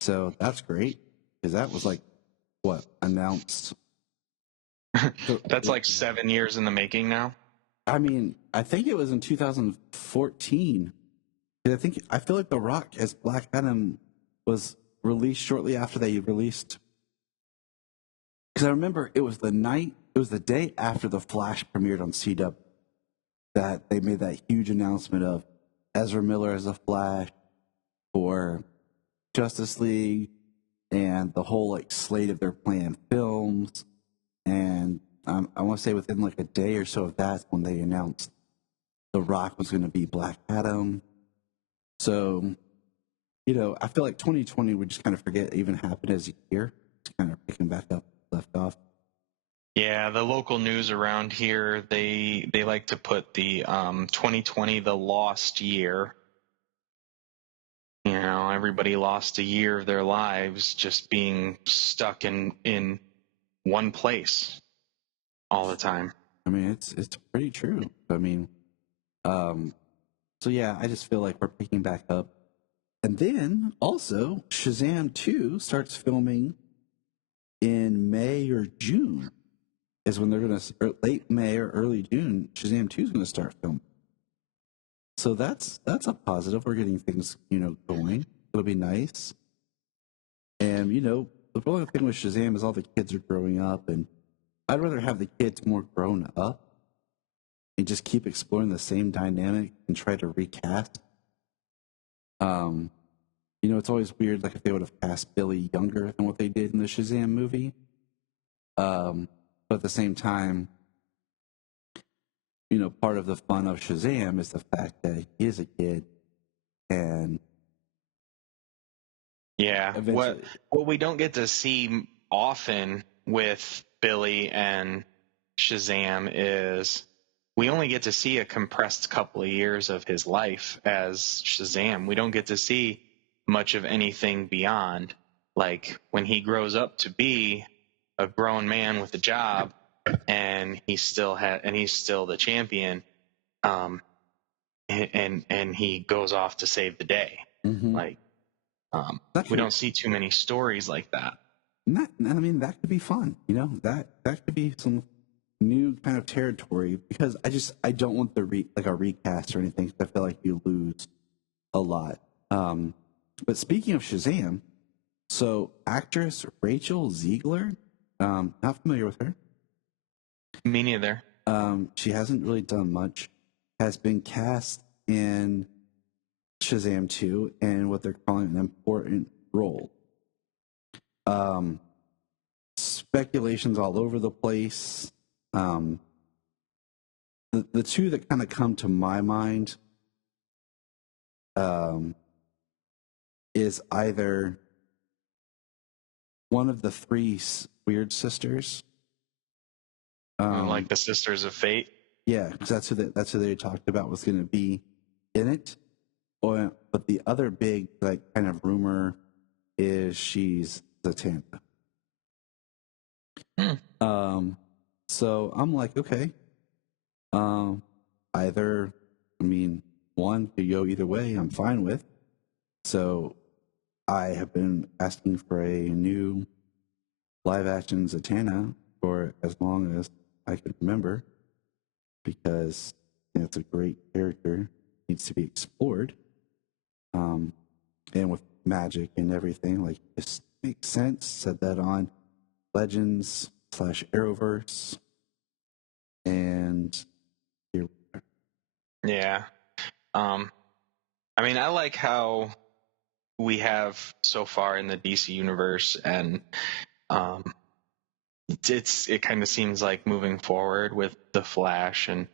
So that's great because that was like what announced. That's like 7 years in the making now. I mean, I think it was in 2014. I feel like The Rock as Black Adam was released shortly after they released. Because I remember it was the day after The Flash premiered on CW that they made that huge announcement of Ezra Miller as the Flash for Justice League and the whole like slate of their planned films. And I want to say within like a day or so of that when they announced The Rock was going to be Black Adam. So, you know, I feel like 2020 we just kind of forget it even happened as a year. It's kind of picking back up, left off. Yeah, the local news around here, they like to put the 2020 the lost year. You know, everybody lost a year of their lives just being stuck in one place all the time. I mean, it's pretty true. I mean, so yeah, I just feel like we're picking back up. And then also Shazam 2 starts filming in May or June is when they're going to, late May or early June, Shazam 2 is going to start filming. So that's a positive. We're getting things, you know, going. It'll be nice. And, you know, the only thing with Shazam is all the kids are growing up, and I'd rather have the kids more grown up and just keep exploring the same dynamic and try to recast. You know, it's always weird, like if they would have cast Billy younger than what they did in the Shazam movie. But at the same time, you know, part of the fun of Shazam is the fact that he is a kid, and yeah, what we don't get to see often with Billy and Shazam is we only get to see a compressed couple of years of his life as Shazam. We don't get to see much of anything beyond, like when he grows up to be a grown man with a job and he's still the champion, and he goes off to save the day. Mm-hmm. Like we don't see too many stories like that. I mean, that could be fun. You know, that could be some new kind of territory, because I don't want a recast or anything, because I feel like you lose a lot. But speaking of Shazam, so actress Rachel Ziegler, not familiar with her. Me neither. She hasn't really done much, has been cast in Shazam 2 in what they're calling an important role. Speculations all over the place. The two that kind of come to my mind is either one of the three weird sisters, like the Sisters of Fate. Yeah, because that's who they talked about was going to be in it. But the other big like kind of rumor is she's Zatanna. So I'm like, okay. Either, I mean, one could go either way. I'm fine with. So I have been asking for a new live action Zatanna for as long as I can remember, because it's a great character, needs to be explored. And with magic and everything, like, this makes sense. Said that on Legends/Arrowverse, and here we are. Yeah. I mean, I like how we have so far in the DC universe, and it kind of seems like moving forward with the Flash and,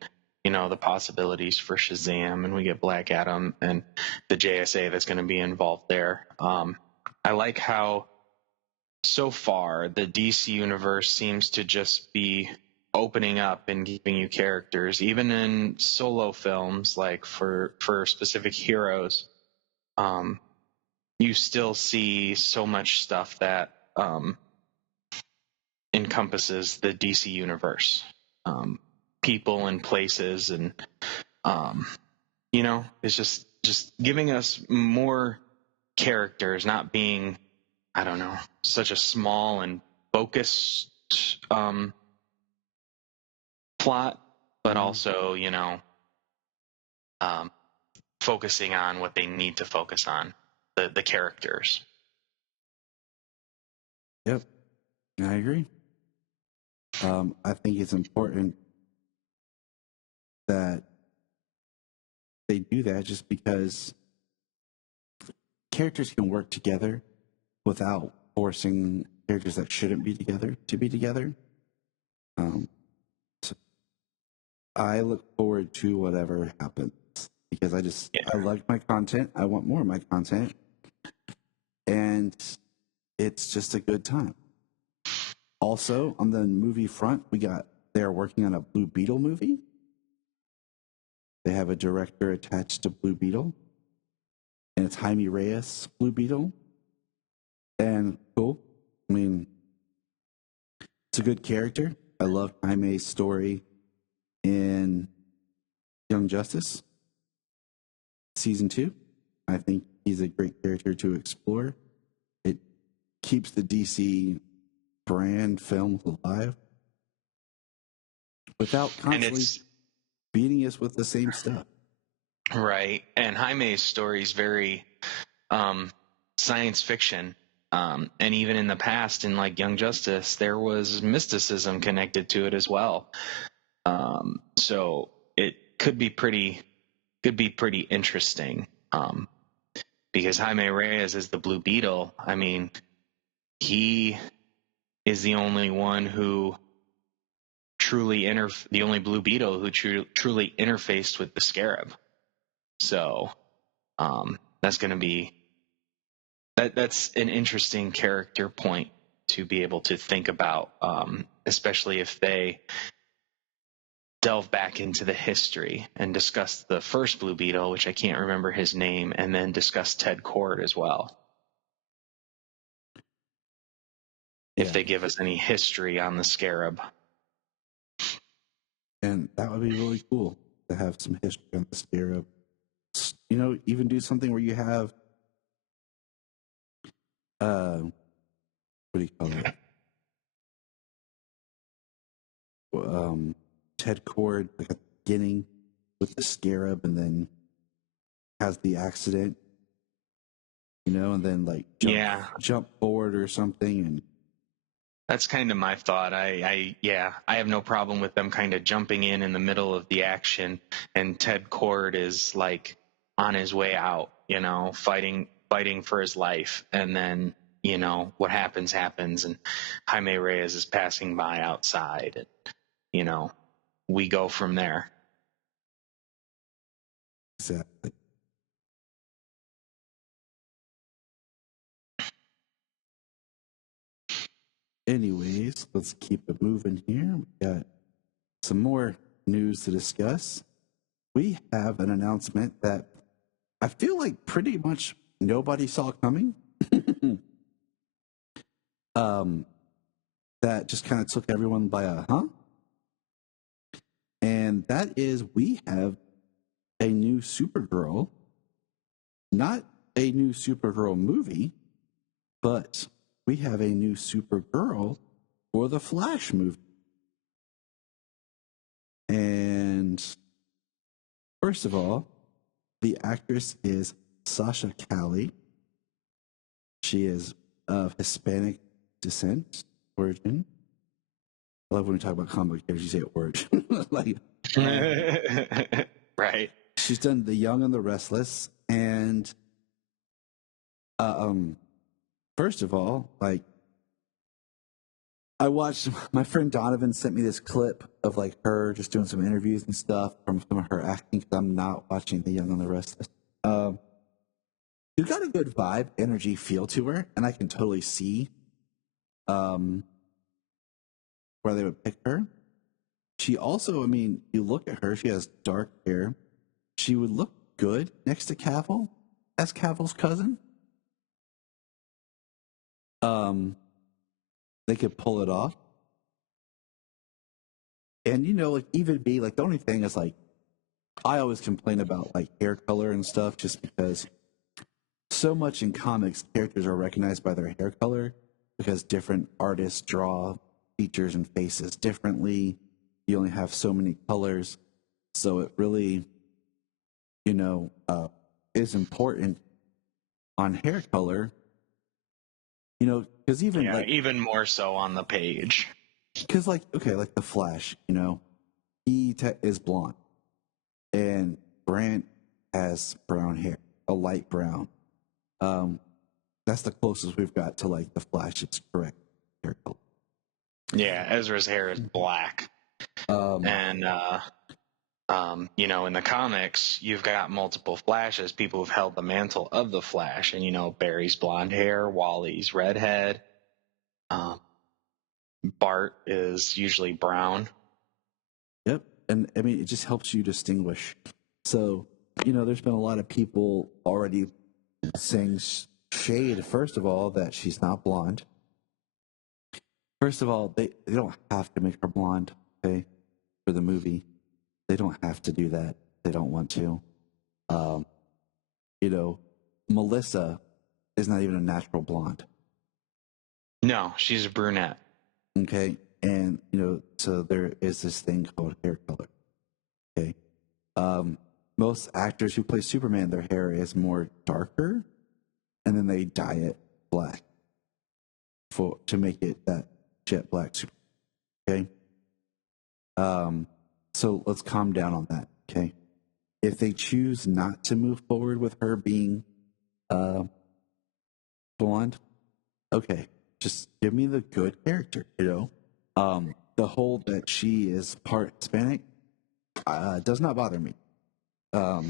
you know, the possibilities for Shazam, and we get Black Adam and the JSA that's going to be involved there. I like how so far the DC universe seems to just be opening up and giving you characters, even in solo films, like for specific heroes. You still see so much stuff that encompasses the DC universe, people and places, and it's just giving us more characters, not being, I don't know, such a small and focused plot, but also focusing on what they need to focus on, the characters. Yep, I agree. I think it's important that they do that, just because characters can work together without forcing characters that shouldn't be together to be together. So I look forward to whatever happens, because I like my content. I want more of my content, and it's just a good time. Also, on the movie front, they're working on a Blue Beetle movie. They have a director attached to Blue Beetle, and it's Jaime Reyes Blue Beetle. And cool. I mean, it's a good character. I love Jaime's story in Young Justice season 2. I think he's a great character to explore. It keeps the DC brand films alive without constantly beating us with the same stuff. Right. And Jaime's story is very science fiction. And even in the past, in like Young Justice, there was mysticism connected to it as well. So it could be pretty interesting. Because Jaime Reyes is the Blue Beetle. I mean, he is the only one who the only Blue Beetle who truly interfaced with the Scarab. So that's going to be that's an interesting character point to be able to think about, especially if they delve back into the history and discuss the first Blue Beetle, which I can't remember his name, and then discuss Ted Kord as well. If they give us any history on the Scarab. And that would be really cool to have some history on the Scarab. Even do something where you have, what do you call it? Ted Kord, like at the beginning with the Scarab, and then has the accident, and then like jump forward or something. And that's kind of my thought. I have no problem with them kind of jumping in the middle of the action, and Ted Kord is like on his way out, fighting for his life, and then what happens, and Jaime Reyes is passing by outside, and we go from there. Exactly. Anyways, let's keep it moving here. We got some more news to discuss. We have an announcement that I feel like pretty much nobody saw coming. That just kind of took everyone by a and that is, we have a new Supergirl. Not a new Supergirl movie, but we have a new Supergirl for the Flash movie. And first of all, the actress is Sasha Calle. She is of Hispanic descent, origin. I love when we talk about comic characters, you say origin. Right. She's done The Young and the Restless, and first of all, I watched, my friend Donovan sent me this clip of her just doing some interviews and stuff from some of her acting, because I'm not watching The Young and the Restless. You got a good vibe, energy, feel to her, and I can totally see where they would pick her. She also, I mean, you look at her, she has dark hair. She would look good next to Cavill as Cavill's cousin. They could pull it off. And, like, even me, like, the only thing is, like, I always complain about, like, hair color and stuff just because so much in comics, characters are recognized by their hair color because different artists draw features and faces differently. You only have so many colors. So it really, is important on hair color, because even more so on the page. Because, like the Flash, he is blonde, and Grant has brown hair, a light brown. That's the closest we've got to, like, the Flash's correct hair color. Yeah, Ezra's hair is black. In the comics, you've got multiple Flashes, people who've held the mantle of the Flash, and, Barry's blonde hair, Wally's redhead, Bart is usually brown. Yep. And I mean, it just helps you distinguish. So, there's been a lot of people already saying shade, first of all, that she's not blonde. First of all, they don't have to make her blonde, okay, for the movie. They don't have to do that. They don't want to. Melissa is not even a natural blonde. No, she's a brunette. Okay. And, so there is this thing called hair color. Okay. Most actors who play Superman, their hair is more darker, and then they dye it black to make it that jet black Superman. Okay. So let's calm down on that. Okay. If they choose not to move forward with her being blonde, okay, just give me the good character. The whole that she is part Hispanic does not bother me. My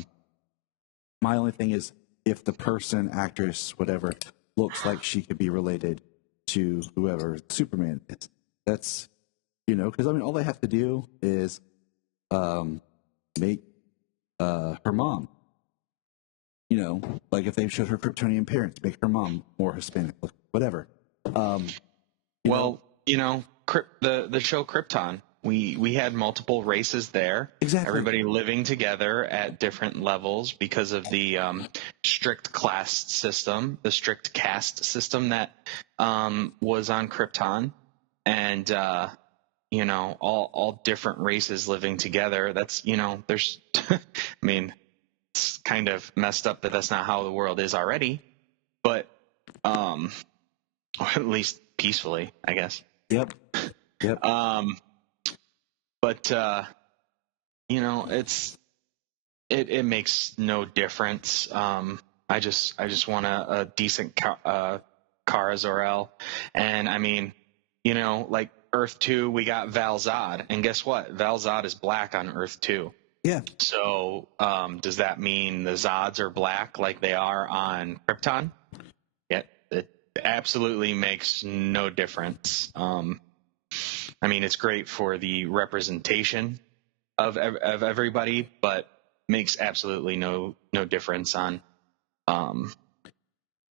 only thing is if the person, actress, whatever, looks like she could be related to whoever Superman is. That's, because I mean, all they have to do is make her mom, like if they showed her Kryptonian parents, make her mom more Hispanic, whatever. The show Krypton, we had multiple races there. Exactly. Everybody living together at different levels because of the strict caste system that was on Krypton, and all different races living together. That's there's, I mean, it's kind of messed up that that's not how the world is already, but or at least peacefully, I guess. Yep. But it makes no difference. I just want a decent Kara Zor-El, and I mean, like Earth 2, we got Val-Zod, and guess what? Val-Zod is black on Earth 2. Yeah. So does that mean the Zods are black like they are on Krypton? Yeah, it absolutely makes no difference. I mean, it's great for the representation of everybody, but makes absolutely no difference on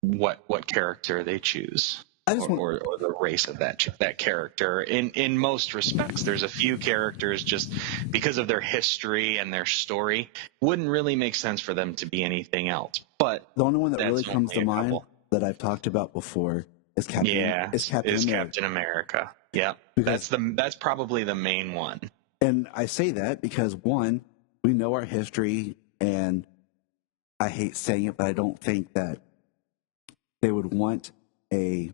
what character they choose. Or the race of that character. In most respects, there's a few characters just because of their history and their story wouldn't really make sense for them to be anything else. But the only one that really comes to mind that I've talked about before is Captain America. Yeah, that's probably the main one. And I say that because one, we know our history, and I hate saying it, but I don't think that they would want anyone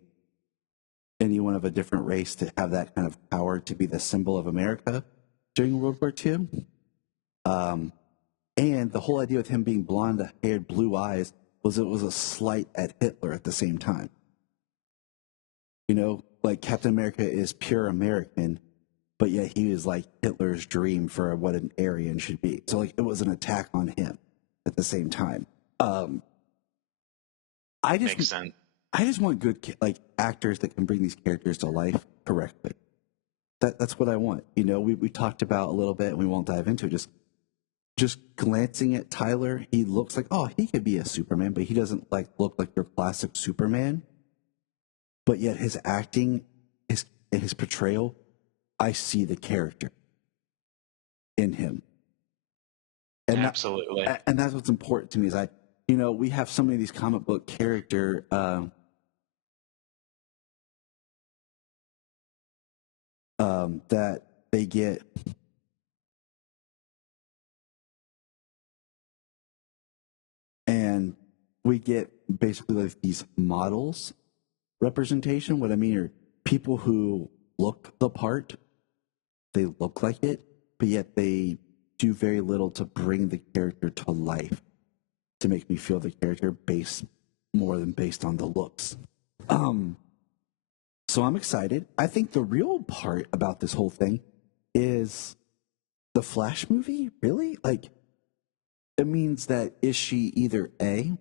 of a different race to have that kind of power to be the symbol of America during World War II. And the whole idea with him being blonde-haired, blue eyes, was it was a slight at Hitler at the same time. Like Captain America is pure American, but yet he was like Hitler's dream for what an Aryan should be. So like it was an attack on him at the same time. Makes sense. I just want good actors that can bring these characters to life correctly. that's what I want. You know, we talked about a little bit, and we won't dive into it. Just glancing at Tyler, he looks like, oh, he could be a Superman, but he doesn't look like your classic Superman. But yet his acting, his portrayal, I see the character in him. And absolutely. And that's what's important to me is we have so many of these comic book character that they get and we get basically like these models representation. What I mean are people who look the part, they look like it, but yet they do very little to bring the character to life, to make me feel the character more than based on the looks. So I'm excited. I think the real part about this whole thing is the Flash movie. Really? It means that is she either A,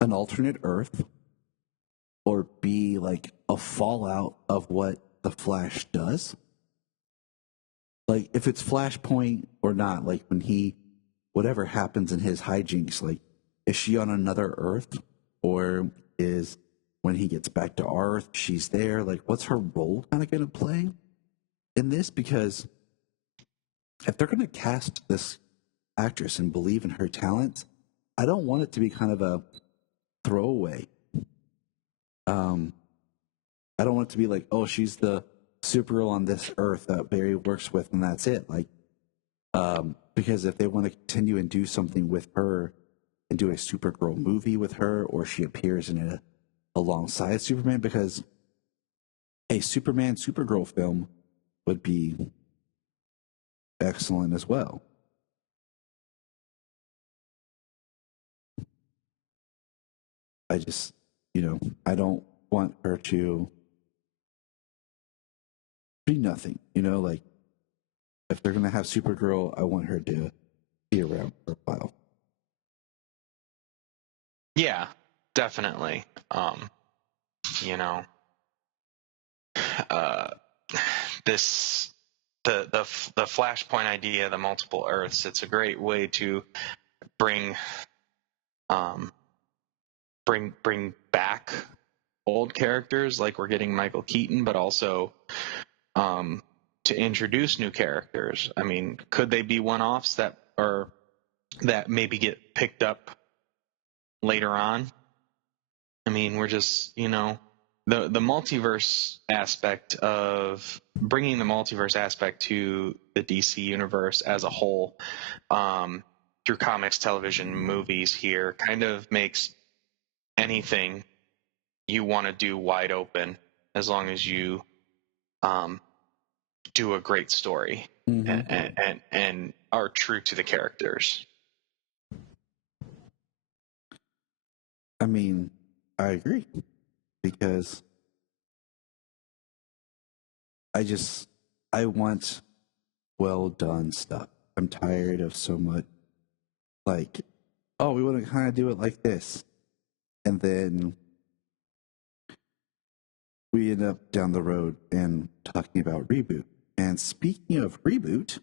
an alternate Earth, or B, a fallout of what the Flash does? If it's Flashpoint or not, when whatever happens in his hijinks, is she on another Earth? Or is when he gets back to Earth, she's there? What's her role kind of going to play in this? Because if they're going to cast this actress and believe in her talents, I don't want it to be kind of a throwaway. I don't want it to be oh, she's the Supergirl on this Earth that Barry works with, and that's it. Because if they want to continue and do something with her and do a Supergirl movie with her, or she appears in it alongside Superman, because a Superman Supergirl film would be excellent as well. I just, I don't want her to be nothing, if they're going to have Supergirl, I want her to be around for a while. Yeah, definitely. This the Flashpoint idea, the multiple Earths. It's a great way to bring back old characters, like we're getting Michael Keaton, but also to introduce new characters. I mean, could they be one-offs that maybe get picked up later on? I mean, we're just, the multiverse aspect of bringing the multiverse aspect to the DC universe as a whole, through comics, television, movies here, kind of makes anything you want to do wide open, as long as you do a great story and are true to the characters. I mean, I agree, because I want well done stuff. I'm tired of so much oh, we want to kind of do it like this, and then we end up down the road and talking about reboot. And speaking of reboot,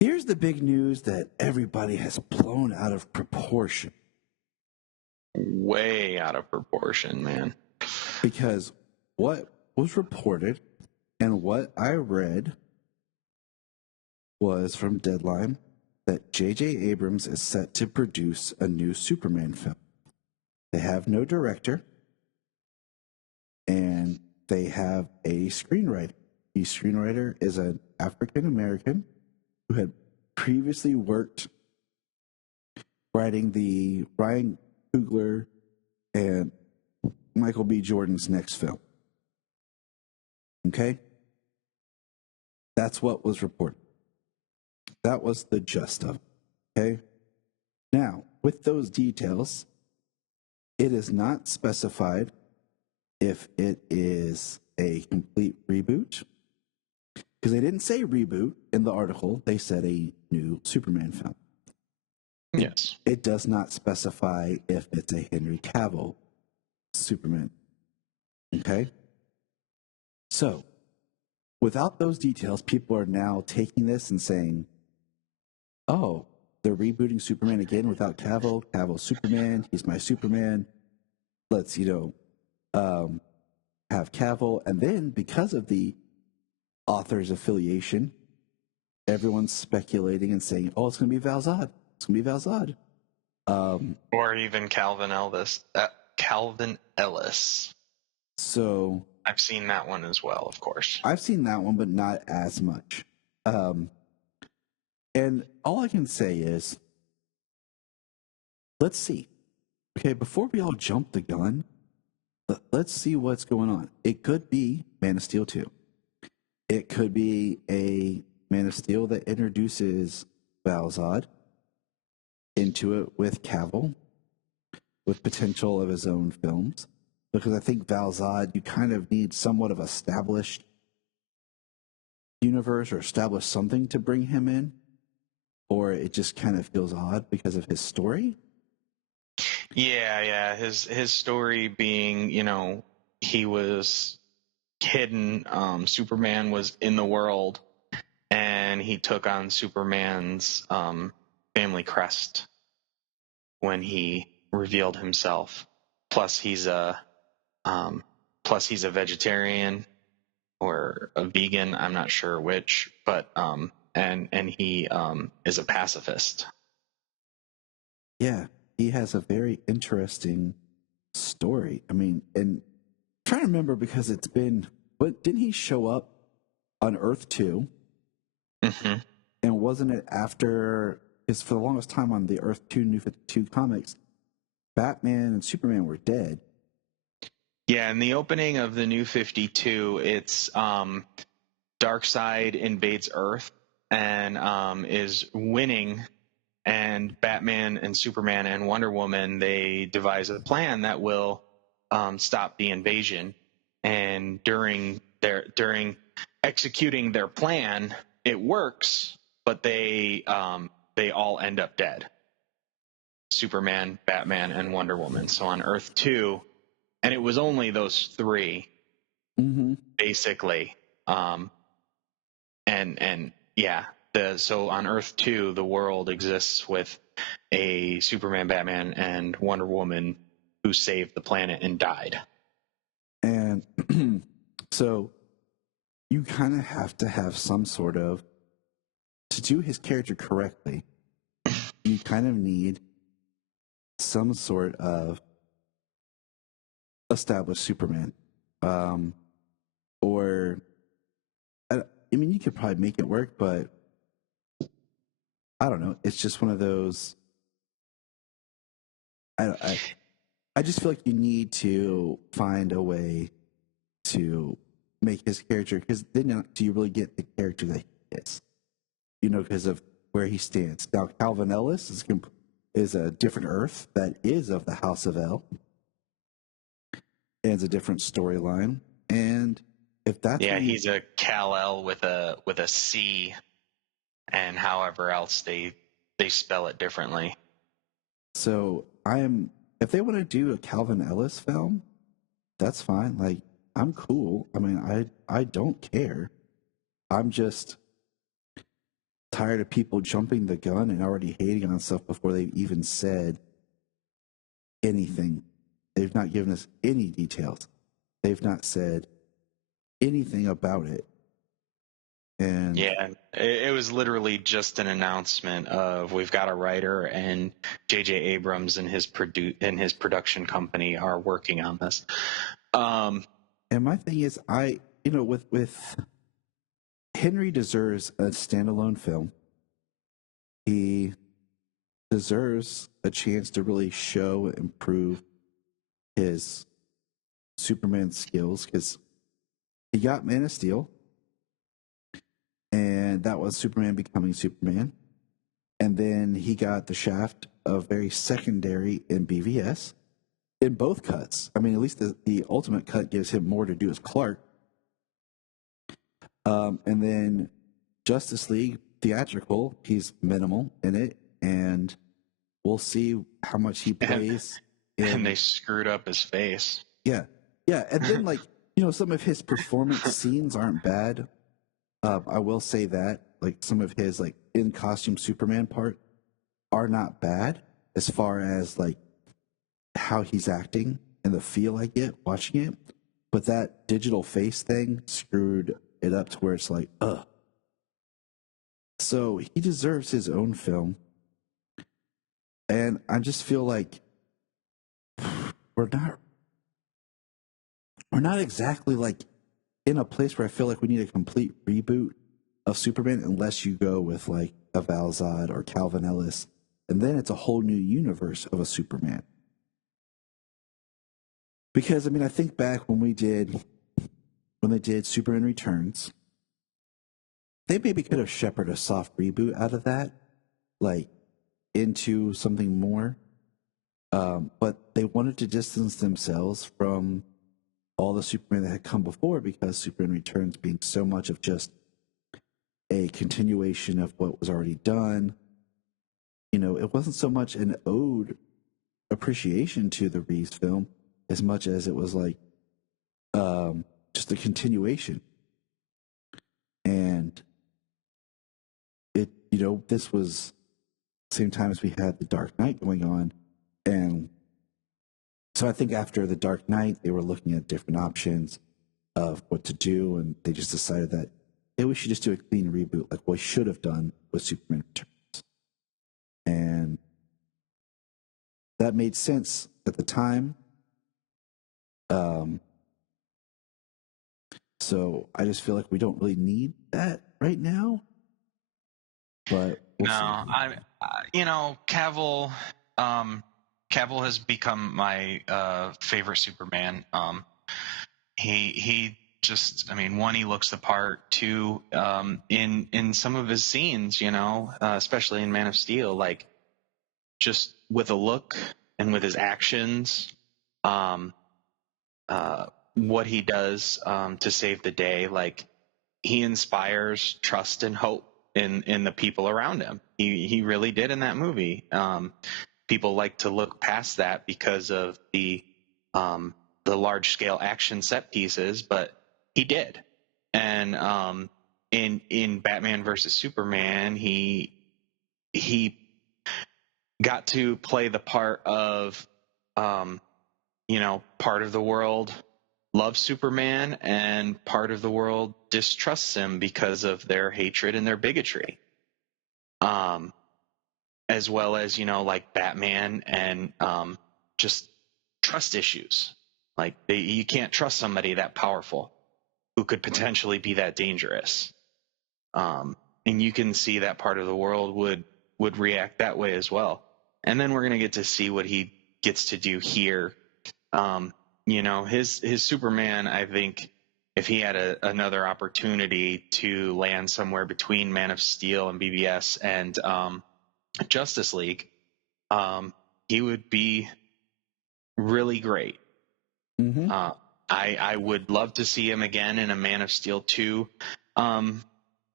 here's the big news that everybody has blown out of proportion. Way out of proportion, man. Because what was reported and what I read was from Deadline that J.J. Abrams is set to produce a new Superman film. They have no director, and they have a screenwriter. The screenwriter is an African American who had previously worked writing the Ryan Coogler and Michael B. Jordan's next film. Okay? That's what was reported. That was the gist of it. Okay? Now, with those details, it is not specified if it is a complete reboot, because they didn't say reboot in the article. They said a new Superman film. Yes. It does not specify if it's a Henry Cavill Superman. Okay? So, without those details, people are now taking this and saying, oh, they're rebooting Superman again without Cavill. Cavill's Superman. He's my Superman. Let's, have Cavill. And then because of the author's affiliation, everyone's speculating and saying, oh, it's going to be Val Zod. It's going to be Val Zod. Or even Calvin Ellis. So I've seen that one as well, of course. I've seen that one, but not as much. And all I can say is, let's see. Okay, before we all jump the gun, let's see what's going on. It could be Man of Steel 2. It could be a Man of Steel that introduces Val Zod into it with Cavill, with potential of his own films. Because I think Val Zod, you kind of need somewhat of established universe or establish something to bring him in, or it just kind of feels odd because of his story. Yeah. His story being, he was hidden. Superman was in the world, and he took on Superman's family crest when he revealed himself. Plus, he's a vegetarian or a vegan. I'm not sure which, but and he is a pacifist. Yeah, he has a very interesting story. I mean, and I'm trying to remember because it's been, but didn't he show up on Earth 2? Mm-hmm. And wasn't it after, because for the longest time on the Earth 2 New 52 comics, Batman and Superman were dead. Yeah, in the opening of the New 52, it's Darkseid invades Earth and is winning, and Batman and Superman and Wonder Woman, they devise a plan that will stop the invasion. And during executing their plan, it works, but they all end up dead. Superman, Batman, and Wonder Woman. So on Earth 2, and it was only those three, basically. So on Earth 2, the world exists with a Superman, Batman, and Wonder Woman who saved the planet and died. And so you kind of have to have some sort of, to do his character correctly, you kind of need some sort of established Superman. Or, I mean, you could probably make it work, but I don't know. It's just one of those. I just feel like you need to find a way to make his character, because then do you really get the character that he is? Because of where he stands. Now, Calvin Ellis is a different Earth that is of the House of L. And it's a different storyline. And if that's he's a Kal-El with a C, and however else they spell it differently. So if they want to do a Calvin Ellis film, that's fine. Like, I'm cool. I mean, I don't care. I'm just tired of people jumping the gun and already hating on stuff before they've even said anything. They've not given us any details. They've not said anything about it. And yeah, it was literally just an announcement of, we've got a writer, and J.J. Abrams and his production company are working on this. And my thing is, with Henry deserves a standalone film. He deserves a chance to really show and prove his Superman skills, because he got Man of Steel, and that was Superman becoming Superman. And then he got the shaft of very secondary in BVS in both cuts. I mean, at least the ultimate cut gives him more to do as Clark. And then Justice League theatrical, he's minimal in it, and we'll see how much he plays. And they screwed up his face. Yeah. And then, some of his performance scenes aren't bad. I will say that like some of his like in costume Superman part are not bad as far as like how he's acting and the feel I get watching it. But that digital face thing screwed it up to where it's like, ugh. So he deserves his own film. And I just feel like we're not exactly like in a place where I feel like we need a complete reboot of Superman unless you go with like a Val Zod or Calvin Ellis. And then it's a whole new universe of a Superman. Because I mean, I think back when they did Superman Returns, they maybe could have shepherded a soft reboot out of that, like into something more. But they wanted to distance themselves from all the Superman that had come before because Superman Returns being so much of just a continuation of what was already done. You know, it wasn't so much an ode appreciation to the Reeves film as much as it was like just a continuation. And it, you know, this was the same time as we had The Dark Knight going on. And so I think after The Dark Knight, they were looking at different options of what to do. And they just decided that, hey, we should just do a clean reboot like we should have done with Superman Returns. And that made sense at the time. So I just feel like we don't really need that right now. But we'll see. You know, Cavill has become my favorite Superman. He just, I mean, one, he looks the part. Two, in some of his scenes, you know, especially in Man of Steel, like just with a look and with his actions, what he does to save the day, like he inspires trust and hope in the people around him. He really did in that movie. People like to look past that because of the large scale action set pieces, but he did. And in Batman versus Superman, he got to play the part of you know, part of the world loves Superman and part of the world distrusts him because of their hatred and their bigotry. As well as, you know, like Batman and just trust issues. Like you can't trust somebody that powerful who could potentially be that dangerous. And you can see that part of the world would react that way as well. And then we're going to get to see what he gets to do here. You know, his Superman, I think if he had another opportunity to land somewhere between Man of Steel and BVS and Justice League, he would be really great. Mm-hmm. I would love to see him again in a Man of Steel 2,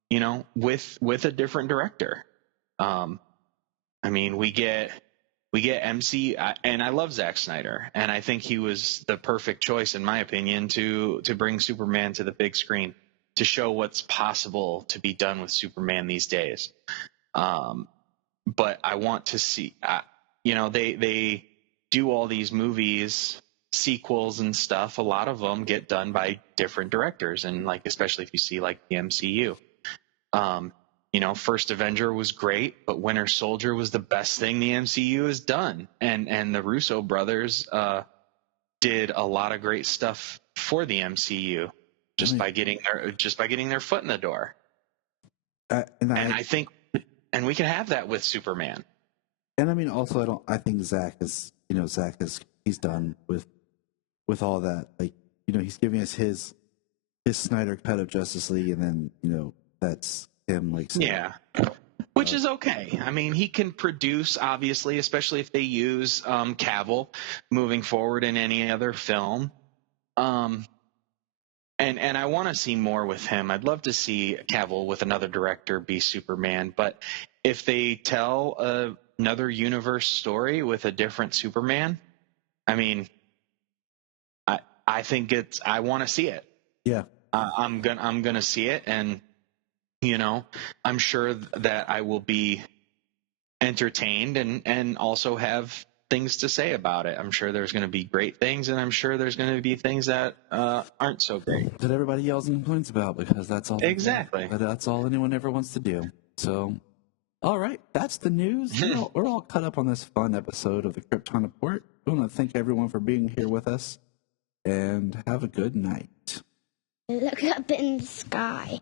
you know, with a different director. I mean, we get MC, and I love Zack Snyder, and I think he was the perfect choice, in my opinion, to bring Superman to the big screen, to show what's possible to be done with Superman these days. But I want to see, you know, they do all these movies, sequels and stuff. A lot of them get done by different directors, and like especially if you see like the MCU. You know, First Avenger was great, but Winter Soldier was the best thing the MCU has done. And the Russo brothers did a lot of great stuff for the MCU just by getting their foot in the door. I think we can have that with Superman. And I mean, also, I think Zach is he's done with all that. Like, you know, he's giving us his Snyder cut of Justice League, and then, you know, that's him, like, saying, yeah, which is okay. I mean, he can produce, obviously, especially if they use Cavill moving forward in any other film. And I want to see more with him. I'd love to see Cavill with another director be Superman, but if they tell another universe story with a different Superman, I mean, I think I want to see it. Yeah. I'm gonna see it, and I'm sure that I will be entertained and also have things to say about it. I'm sure there's going to be great things, and I'm sure there's going to be things that aren't so great. That everybody yells and complains about, because that's all. Exactly. That's all anyone ever wants to do. So, all right, that's the news. We're all caught up on this fun episode of the Krypton Report. We want to thank everyone for being here with us, and have a good night. Look up in the sky.